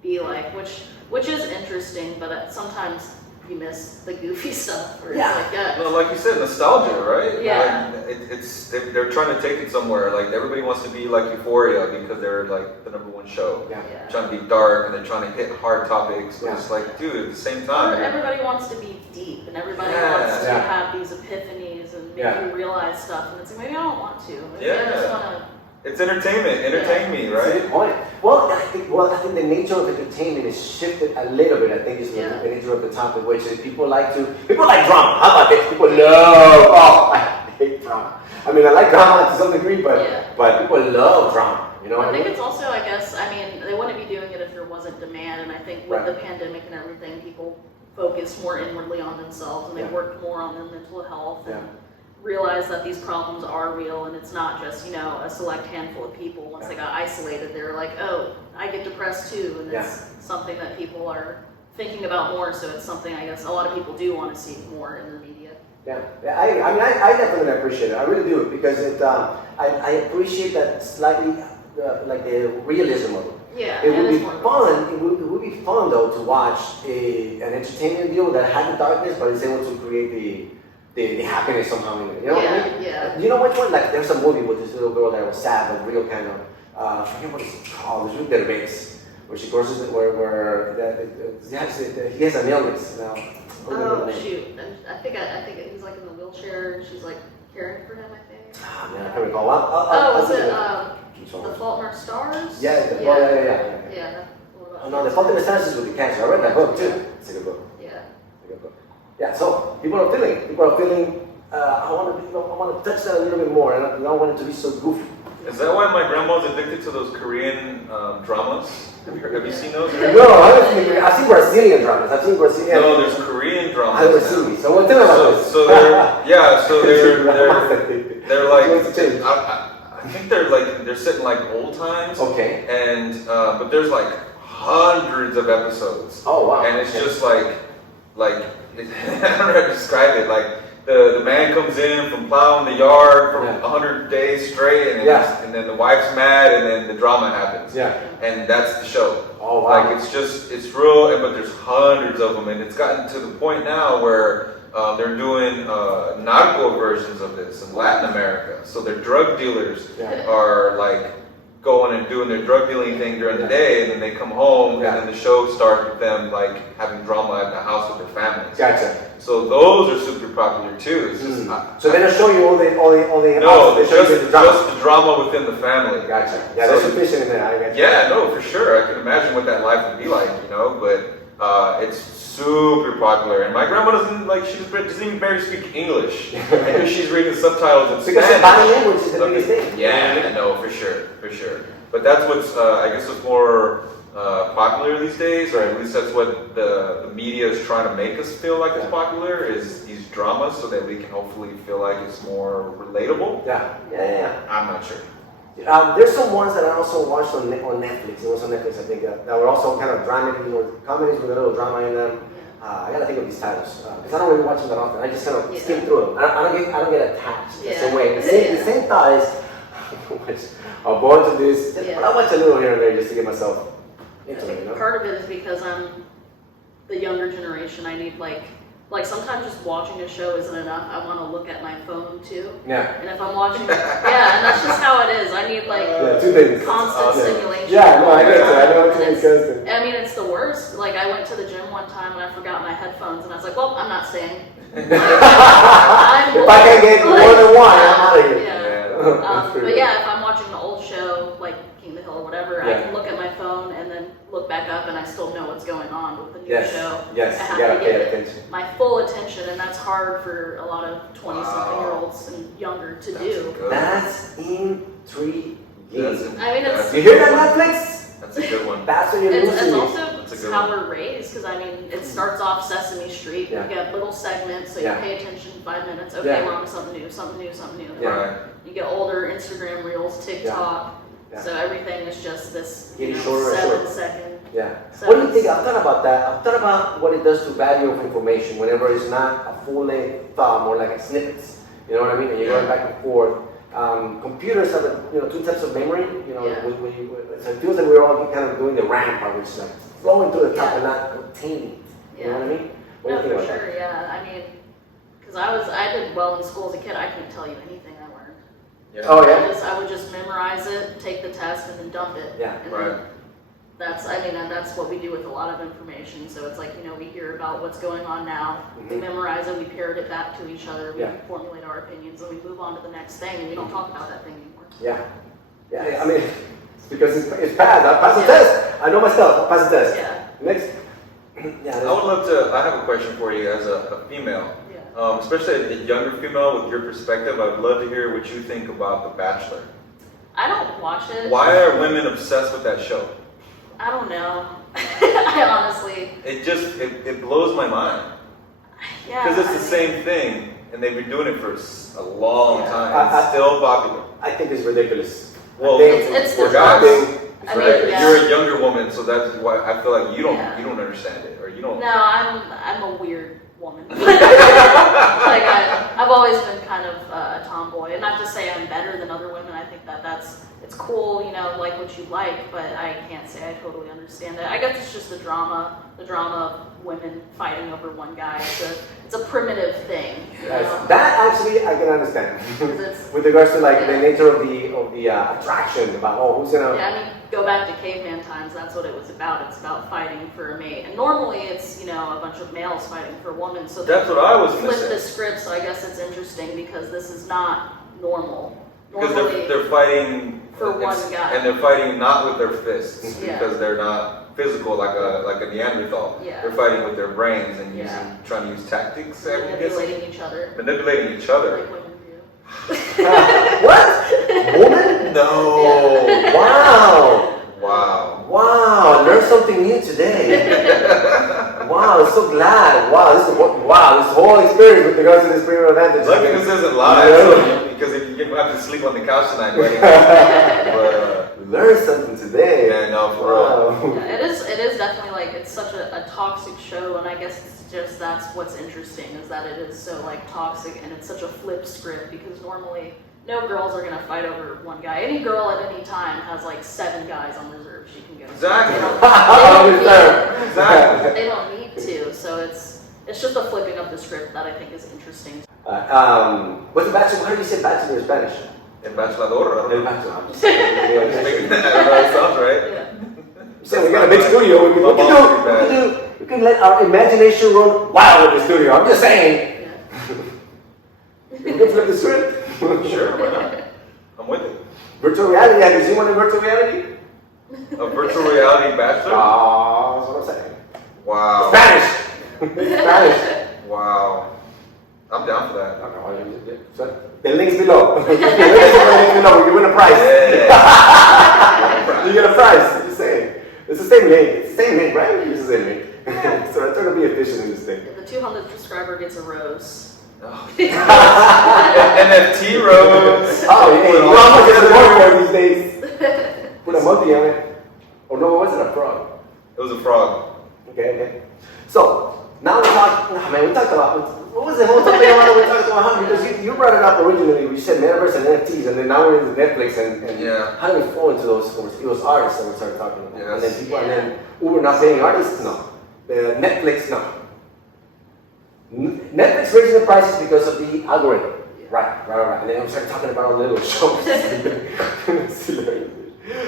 be like, which is interesting, but sometimes you miss the goofy stuff. Or Yeah. It's like, Well, like you said, nostalgia, right? Yeah. Like, they're trying to take it somewhere. Like everybody wants to be like Euphoria because they're like the #1 show. Yeah. Yeah. Trying to be dark and they're trying to hit hard topics. But Yeah. it's like, dude, at the same Or time. everybody wants to be deep, and everybody Yeah. wants to Yeah. have these epiphanies and make Yeah. you realize stuff. And it's like, maybe I don't want to. Maybe Yeah. I just want to. It's entertainment. Entertain me, That's a right? good point. Well, I think the nature of entertainment is shifted a little bit. I think is Yeah. the nature of the topic, which is people like drama. How about this? People love. Oh, I hate drama. I mean, I like drama to some degree, but people love drama. You know what I I think mean? it's also, I guess, they wouldn't be doing it if there wasn't demand. And I think with Right. the pandemic and everything, people focused more inwardly on themselves and they Yeah. worked more on their mental health and Yeah. realized that these problems are real and it's not just, a select handful of people. Once they got isolated, they were like, oh, I get depressed too. And it's something that people are thinking about more. So it's something I guess a lot of people do want to see more in the media. Yeah, I definitely appreciate it. I really do because I appreciate that slightly like the realism of it. Yeah, It would and be it's more fun. It would be fun though to watch an entertainment deal that had the darkness, but is able to create the happiness somehow in it. You know what I mean? Yeah. You know which one? Like there's a movie with this little girl that was sad, but real kind of. I forget what it's called. It's really derbez, where she crosses it, where he has an illness now. Oh shoot! I think he's like in the wheelchair. And she's like caring for him. I think. Ah man, I can't recall. Was it The Fault in Our Stars? Yeah. Yeah. Oh no, The Fault in Our Stars is with the cancer. I read that book too. It's a good book. Yeah. Yeah, so people are feeling. I want to touch that a little bit more, and I don't want it to be so goofy. Is that why my grandma's addicted to those Korean dramas? Have you seen those? No, I haven't seen. I've seen Brazilian dramas. I've seen Brazilian. No, there's Korean dramas. I haven't seen these. So what? Tell me about this. So they're like I think they're set in like old times. Okay. And but there's like hundreds of episodes. Oh wow. And it's just like I don't know how to describe it. Like the man comes in from plowing the yard for 100 days straight, and then the wife's mad, and then the drama happens. Yeah. And that's the show. Oh wow. Like it's real, but there's hundreds of them, and it's gotten to the point now where they're doing narco versions of this in Latin America. So their drug dealers are like going and doing their drug dealing thing during the day, and then they come home, and then the show starts with them like having drama at the house with their families. Gotcha. So those are super popular too. It's just, so they don't show you all the no, they show you just the drama within the family. Gotcha. Yeah, there's sufficient in there. I get you. Yeah, no, for sure. I can imagine what that life would be like, but it's super popular. And my grandma doesn't even barely speak English. Because she's reading subtitles in Spanish. Because body language is the biggest thing. Yeah, no, for sure. But that's what's, I guess what's more popular these days, or at least that's what the media is trying to make us feel like it's popular, is these dramas, so that we can hopefully feel like it's more relatable. Yeah. I'm not sure. There's some ones that I also watched on Netflix. It was on Netflix, I think, that were also kind of dramedy or comedies with a little drama in them. I gotta think of these titles because I don't really watch them that often. I just kind of skim through them. I don't get attached the same way. The same thought is I'll go into this, but I watch a little here and there just to get myself into it. Part of it is because I'm the younger generation. I need like sometimes just watching a show isn't enough. I want to look at my phone too. Yeah. And if I'm watching, and that's just how it is. I need like two things. constant stimulation. Yeah, no, I get it. I know what you're constant. I mean, it's the worst. Like I went to the gym one time and I forgot my headphones, and I was like, well, I'm not staying. If I can get more than one, I'm out of here. But yeah, if I'm watching an old show like King of the Hill or whatever, I can look at my phone and then look back up, and I still know what's going on with the new show. Yes, I have you gotta to pay get attention. my full attention, and that's hard for a lot of 20-something-year-olds and younger to do. That's intriguing. I mean, it's. You hear that, Netflix? That's a good one. That's what you're It's losing. also how we're raised, because I mean, it starts off Sesame Street. You get little segments, so you pay attention 5 minutes. Okay, we're on to something new. Right. You get older, Instagram Reels, TikTok. So everything is just this 7 second. Yeah. What do you think? I've thought about that. I've thought about what it does to value of information whenever it's not a full length more like a snippets. You know what I mean? And you're going back and forth. Computers have two types of memory. So it feels like we're all kind of doing the RAM part, which is like flowing through the top and not containing. You know what I mean? What do you think about that? Yeah. I mean, because I did well in school as a kid. I couldn't tell you anything I learned. Yeah. Oh yeah. I would just memorize it, take the test, and then dump it. Yeah. And that's what we do with a lot of information. So it's like, we hear about what's going on now, we memorize it, we parrot it back to each other, we formulate our opinions, and we move on to the next thing, and we don't talk about that thing anymore. Yeah. I mean, it's because it's passed. I passed the test. I know my stuff. I passed the test. Yeah. Next. I would love to. I have a question for you as a female. Especially a younger female with your perspective. I would love to hear what you think about The Bachelor. I don't watch it. Why are women obsessed with that show? I don't know. I honestly. It blows my mind. Yeah. Because it's the same thing, and they've been doing it for a long time. It's still popular. I think it's ridiculous. Well, it's for the guys, I mean, you're a younger woman, so that's why I feel like you don't understand it, or you don't. No, I'm a weird woman. I've always been kind of a tomboy, and not to say I'm better than other women. I think it's it's cool, like what you like, but I can't say I totally understand it. I guess it's just the drama of women fighting over one guy. It's a primitive thing. Yes. That actually I can understand. 'Cause it's- With regards to like the nature of the attraction about who's gonna. Yeah, I mean, go back to caveman times. That's what it was about. It's about fighting for a mate, and normally it's a bunch of males fighting for a woman. So That's what I was gonna flip say. the script. So I guess it's interesting because this is not normal. Because Normally, they're fighting for one guy. and they're fighting not with their fists Yeah. because they're not physical like a Neanderthal. Yeah. They're fighting with their brains and Yeah. trying to use tactics. I guess. manipulating each other, Manipulating each other. like women do. What? Woman? No. Wow. Wow. Wow. Learned something new today. Wow. I'm so glad. Wow. This whole experience with regards to this premium advantage. Lucky this isn't live, Yeah. so because if you have to sleep on the couch tonight, but Learned something today. yeah, no, for real. Wow. Yeah, it is definitely like it's such a toxic show, and I guess it's just that's what's interesting is that it is so like toxic and it's such a flip script because normally no girls are gonna fight over one guy. Any girl at any time has like 7 guys on reserve she can go to. Exactly. Exactly. They don't need to, so it's just a flipping of the script that I think is interesting. What's a bachelor? How do you say bachelor in Spanish? El Bachelor. El bachelor. I'm just saying. I don't know, it sounds right. Yeah. So we got a big studio. We can let our imagination run wild in the studio. I'm just saying. Yeah. We can flip the script. Sure, why not? I'm with it. Virtual reality. Have you seen one in virtual reality? A virtual reality bachelor? Oh, that's what I'm saying. Wow. Spanish. Spanish. Wow. I'm down for that. So, the link's below. The link's below. You win a prize. You get a prize. I'm just saying. It's the same link. It's the same link, right? It's the same link. So I'm trying to be efficient in this thing. The 200th subscriber gets a rose. Oh. NFT rose. Oh, hey, well, how much is it more for these days? Put a monkey on it. Or no, was it a frog? It was a frog. Okay. So, now we talked about, what was the whole topic about we talked about? Because you brought it up originally, we said metaverse and NFTs, and then now we're into Netflix, and Yeah. how do we fall into those? It was artists that we started talking about. Yes. And then people, and then Uber not paying artists? No. Netflix, no. Netflix raising the prices because of the algorithm. Right. And then we started talking about all the little shows.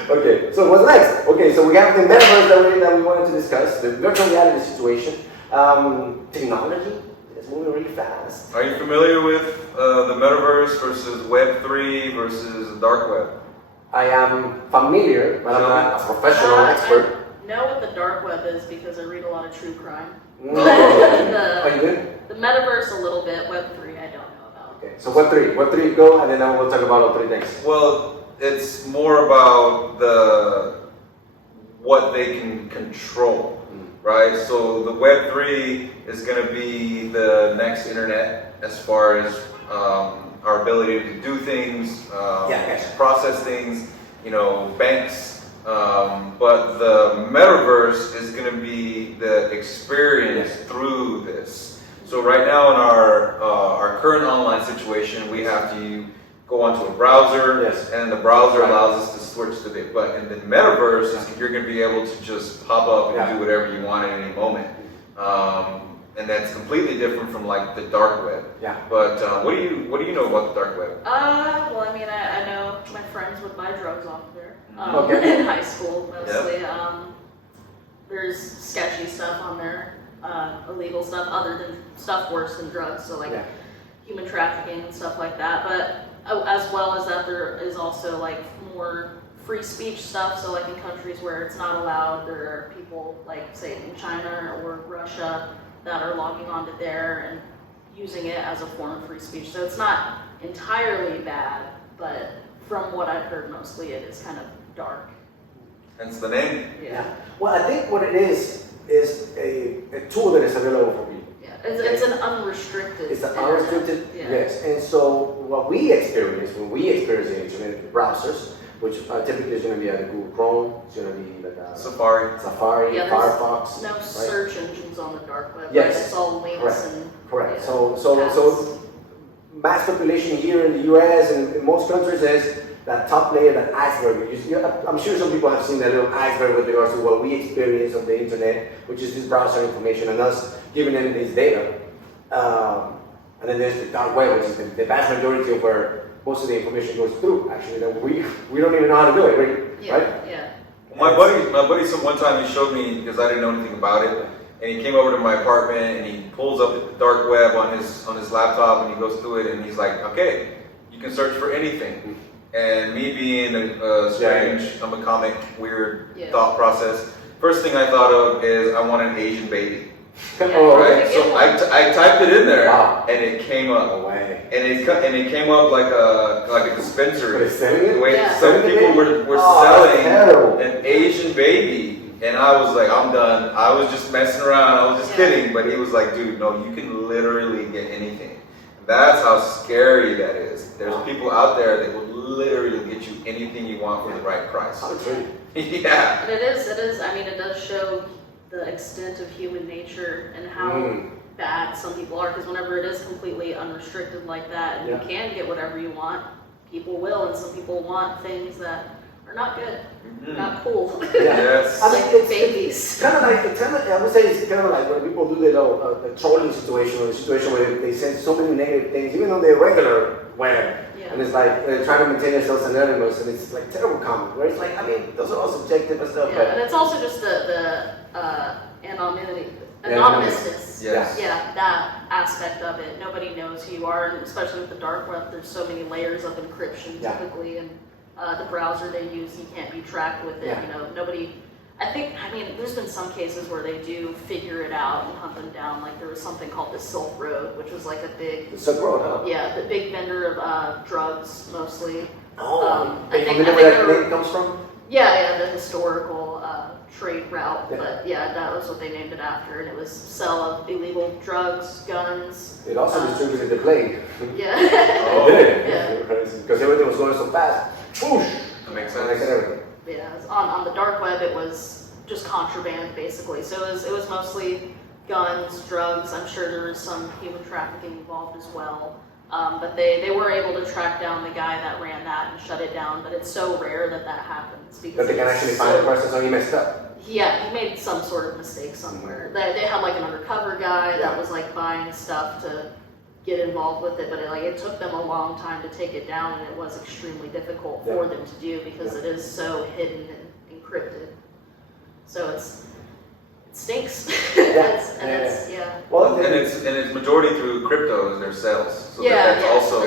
Okay, so what's next? Okay, so we have the metaverse that we wanted to discuss, the virtual reality situation, technology is moving really fast. Are you familiar with the metaverse versus Web3 versus the Darkweb? I am familiar, but I'm not a professional expert. I know what the dark web is because I read a lot of true crime. No. Are you good? The metaverse a little bit, Web3 I don't know about. Okay, so what three go, and then we'll talk about all 3 next. Well, it's more about what they can control, right? So the Web3 is going to be the next internet as far as our ability to do things, process things, banks. But the metaverse is going to be the experience through this. So right now in our current online situation, we have to go onto a browser, and the browser allows us to switch to it. But in the metaverse, you're going to be able to just pop up and do whatever you want at any moment. And that's completely different from like the dark web. Yeah. But what do you know about the dark web? Well, I mean, I know my friends would buy drugs off there. In high school, mostly. There's sketchy stuff on there, illegal stuff, other than stuff worse than drugs, so like human trafficking and stuff like that. But as well as that, there is also like more free speech stuff. So like in countries where it's not allowed, there are people like say in China or Russia that are logging onto there and using it as a form of free speech. So it's not entirely bad, but from what I've heard, mostly it is kind of dark. Hence the name. Yeah. Well, I think what it is a tool that is available for people. Yeah. It's an unrestricted. It's an unrestricted, yes. And so what we experience when we experience the internet browsers, which typically is going to be either Google Chrome, it's going to be like Safari, Firefox. No search engines on the dark web. Yes. Right? It's all links and. Correct. Yeah, So mass population here in the U.S. and in most countries is that top layer, that iceberg. I'm sure some people have seen that little iceberg with regards to what we experience on the internet, which is this browser information and us giving them this data. And then there's the dark web, which is the vast majority of where most of the information goes through. Actually, that we don't even know how to do it, right? Yeah. My buddy, one time he showed me, because I didn't know anything about it, and he came over to my apartment and he pulls up the dark web on his laptop and he goes through it and he's like, okay, you can search for anything. And me being a strange, I'm a comic, weird thought process, first thing I thought of is I want an Asian baby. Right? So I typed it in there and it came up. And it came up like a dispensary. The way some people were selling an Asian baby. And I was like, I'm done. I was just messing around. I was just kidding. But he was like, dude, no, you can literally get anything. That's how scary that is. There's people out there that will literally get you anything you want for the right price. Yeah. And it is, I mean, it does show the extent of human nature and how bad some people are. Because whenever it is completely unrestricted like that, and you can get whatever you want, people will. And some people want things that are not good, not cool. Yes. I mean, it's babies. It's kind of like I would say it's kind of like when people do the trolling situation, or the situation where they send so many negative things, even on their regular web, and it's like they're trying to maintain themselves anonymous, and it's like terrible comment. Where it's like, I mean, those are all subjective and stuff. Yeah, and it's also just the anonymousness. Yes. Yeah, that aspect of it. Nobody knows who you are, and especially with the dark web, there's so many layers of encryption typically, and the browser they use, you can't be tracked with it. You know, nobody. I mean, there's been some cases where they do figure it out and hunt them down. Like there was something called the Silk Road, which was like a big. The Silk Road, huh? Yeah, the big vendor of drugs mostly. I think where that name comes from. Yeah, the historical trade route, but that was what they named it after, and it was sell of illegal drugs, guns. It also distributed the plague. Yeah. Because everything was going so fast. Whoosh! That makes sense. Yeah, on the dark web it was just contraband basically. So it was mostly guns, drugs. I'm sure there was some human trafficking involved as well. But they were able to track down the guy that ran that and shut it down. But it's so rare that happens because that they can actually find the person, so he messed up. Yeah, he made some sort of mistake somewhere. They had like an undercover guy that was like buying stuff to get involved with it, but it took them a long time to take it down, and it was extremely difficult for them to do because it is so hidden and encrypted. So it stinks. Well, and it's majority through crypto is their sales, so that's also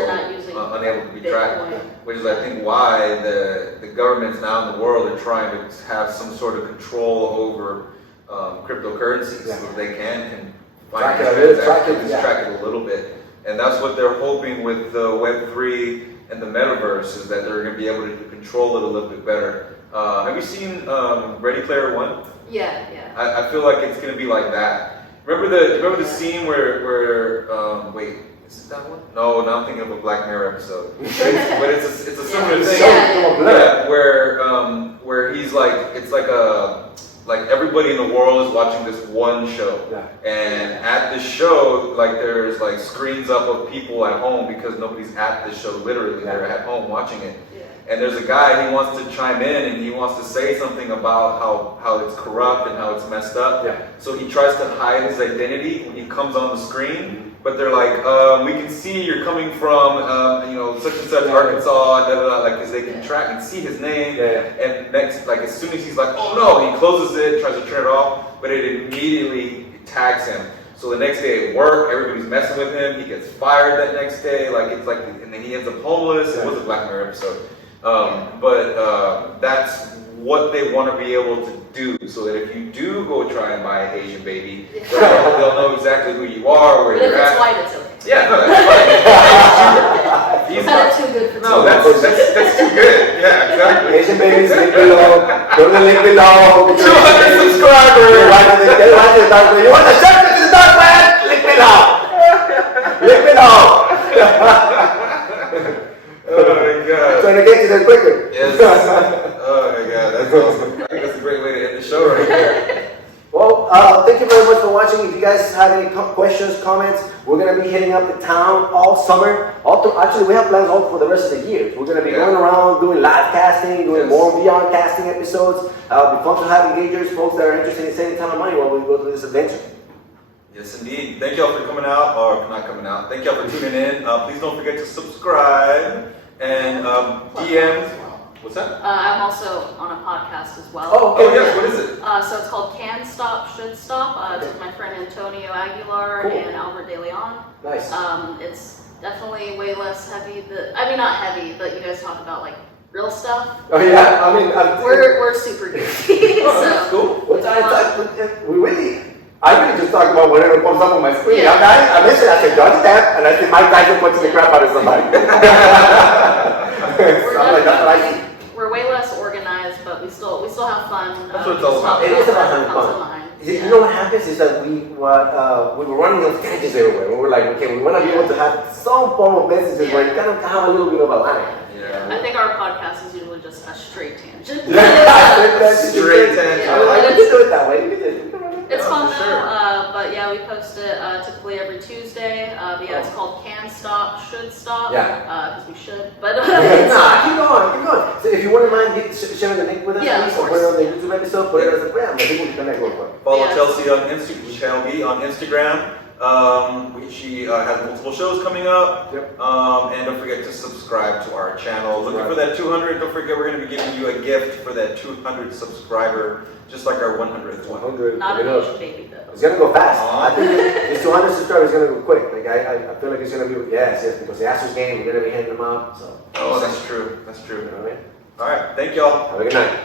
unable to be tracked. Which is I think why the governments now in the world are trying to have some sort of control over cryptocurrencies, so they can find track it a little bit. And that's what they're hoping with the Web3 and the metaverse, is that they're going to be able to control it a little bit better. Have you seen Ready Player One? Yeah. I feel like it's going to be like that. Remember the scene where wait, is it that one? No, now I'm thinking of a Black Mirror episode. But it's a similar thing. Yeah, where he's like, it's like everybody in the world is watching this one show, and at the show, like there's like screens up of people at home because nobody's at the show. Literally, they're at home watching it. And there's a guy, he wants to chime in and he wants to say something about how it's corrupt and how it's messed up. So he tries to hide his identity when he comes on the screen. But they're like, we can see you're coming from, such and such Arkansas, like, because they can track and see his name. And next, like, as soon as he's like, oh no, he closes it, tries to turn it off, but it immediately tags him. So the next day at work, everybody's messing with him. He gets fired that next day. And then he ends up homeless. It was a Black Mirror episode. But that's what they want to be able to do, so that if you do go try and buy an Asian baby, they'll know exactly who you are, where you're at. If it's white, it's okay. Yeah, no, that's fine. It's not too good for no, that's too good. Yeah, exactly. Asian babies, link below. Go to the link below. 200 subscribers. You want the secret to the dark web? Link below. Link below. Oh my God. Trying to get you there quicker. Yes. Oh my God, that's awesome. I think that's a great way to end the show right there. Well, thank you very much for watching. If you guys have any questions, comments, we're going to be hitting up the town all summer. All Actually, we have plans all for the rest of the year. We're going to be going around doing live casting, doing more beyond casting episodes. It'll be fun to have engagers, folks that are interested in saving time and money while we go through this adventure. Yes, indeed. Thank y'all for coming out, or not coming out. Thank y'all for tuning in. Please don't forget to subscribe and DM. What's that? I'm also on a podcast as well. Oh, okay. Oh, yes. What is it? So it's called Can Stop, Should Stop. It's with my friend Antonio Aguilar and Albert De Leon. Nice. It's definitely way less heavy. I mean, not heavy, but you guys talk about like real stuff. Oh yeah, I mean, we're super goofy. Oh, that's cool. I really just talk about whatever comes up on my screen. Yeah. I miss it. I say Johnny Depp, and I see Mike Tyson punching the crap out of somebody. We're way less organized, but we still have fun. That's what it's all about. It is about having fun. You know what happens is that we were running those tangents everywhere. We were like, okay, we want to be able to have some form of messages where you kind of have a little bit of a line. Yeah. I think our podcast is usually just a straight tangent. Straight tangent. I like to do it that way. It's fun though, but yeah, we post it typically every Tuesday. Yeah, it's called Can Stop, Should Stop. Yeah. Because we should, but keep going. So if you wouldn't mind sharing the link with us, yeah, please, or put it on the YouTube episode, put it as a brand. I think we can connect real quick. Follow Chelsea on Chelby on Instagram. She has multiple shows coming up. Yep. And don't forget to subscribe to our channel. Looking for that 200. Don't forget we're going to be giving you a gift for that 200 subscriber, just like our 100th one. 100. Not an Asian baby though. It's gonna go fast. I think this 200 subscribers is gonna go quick. Like I feel like it's gonna be yes, because the Astros game we're gonna be handing them out. So. Oh, that's true. That's true. You know what I mean? All right. Thank y'all. Have a good night.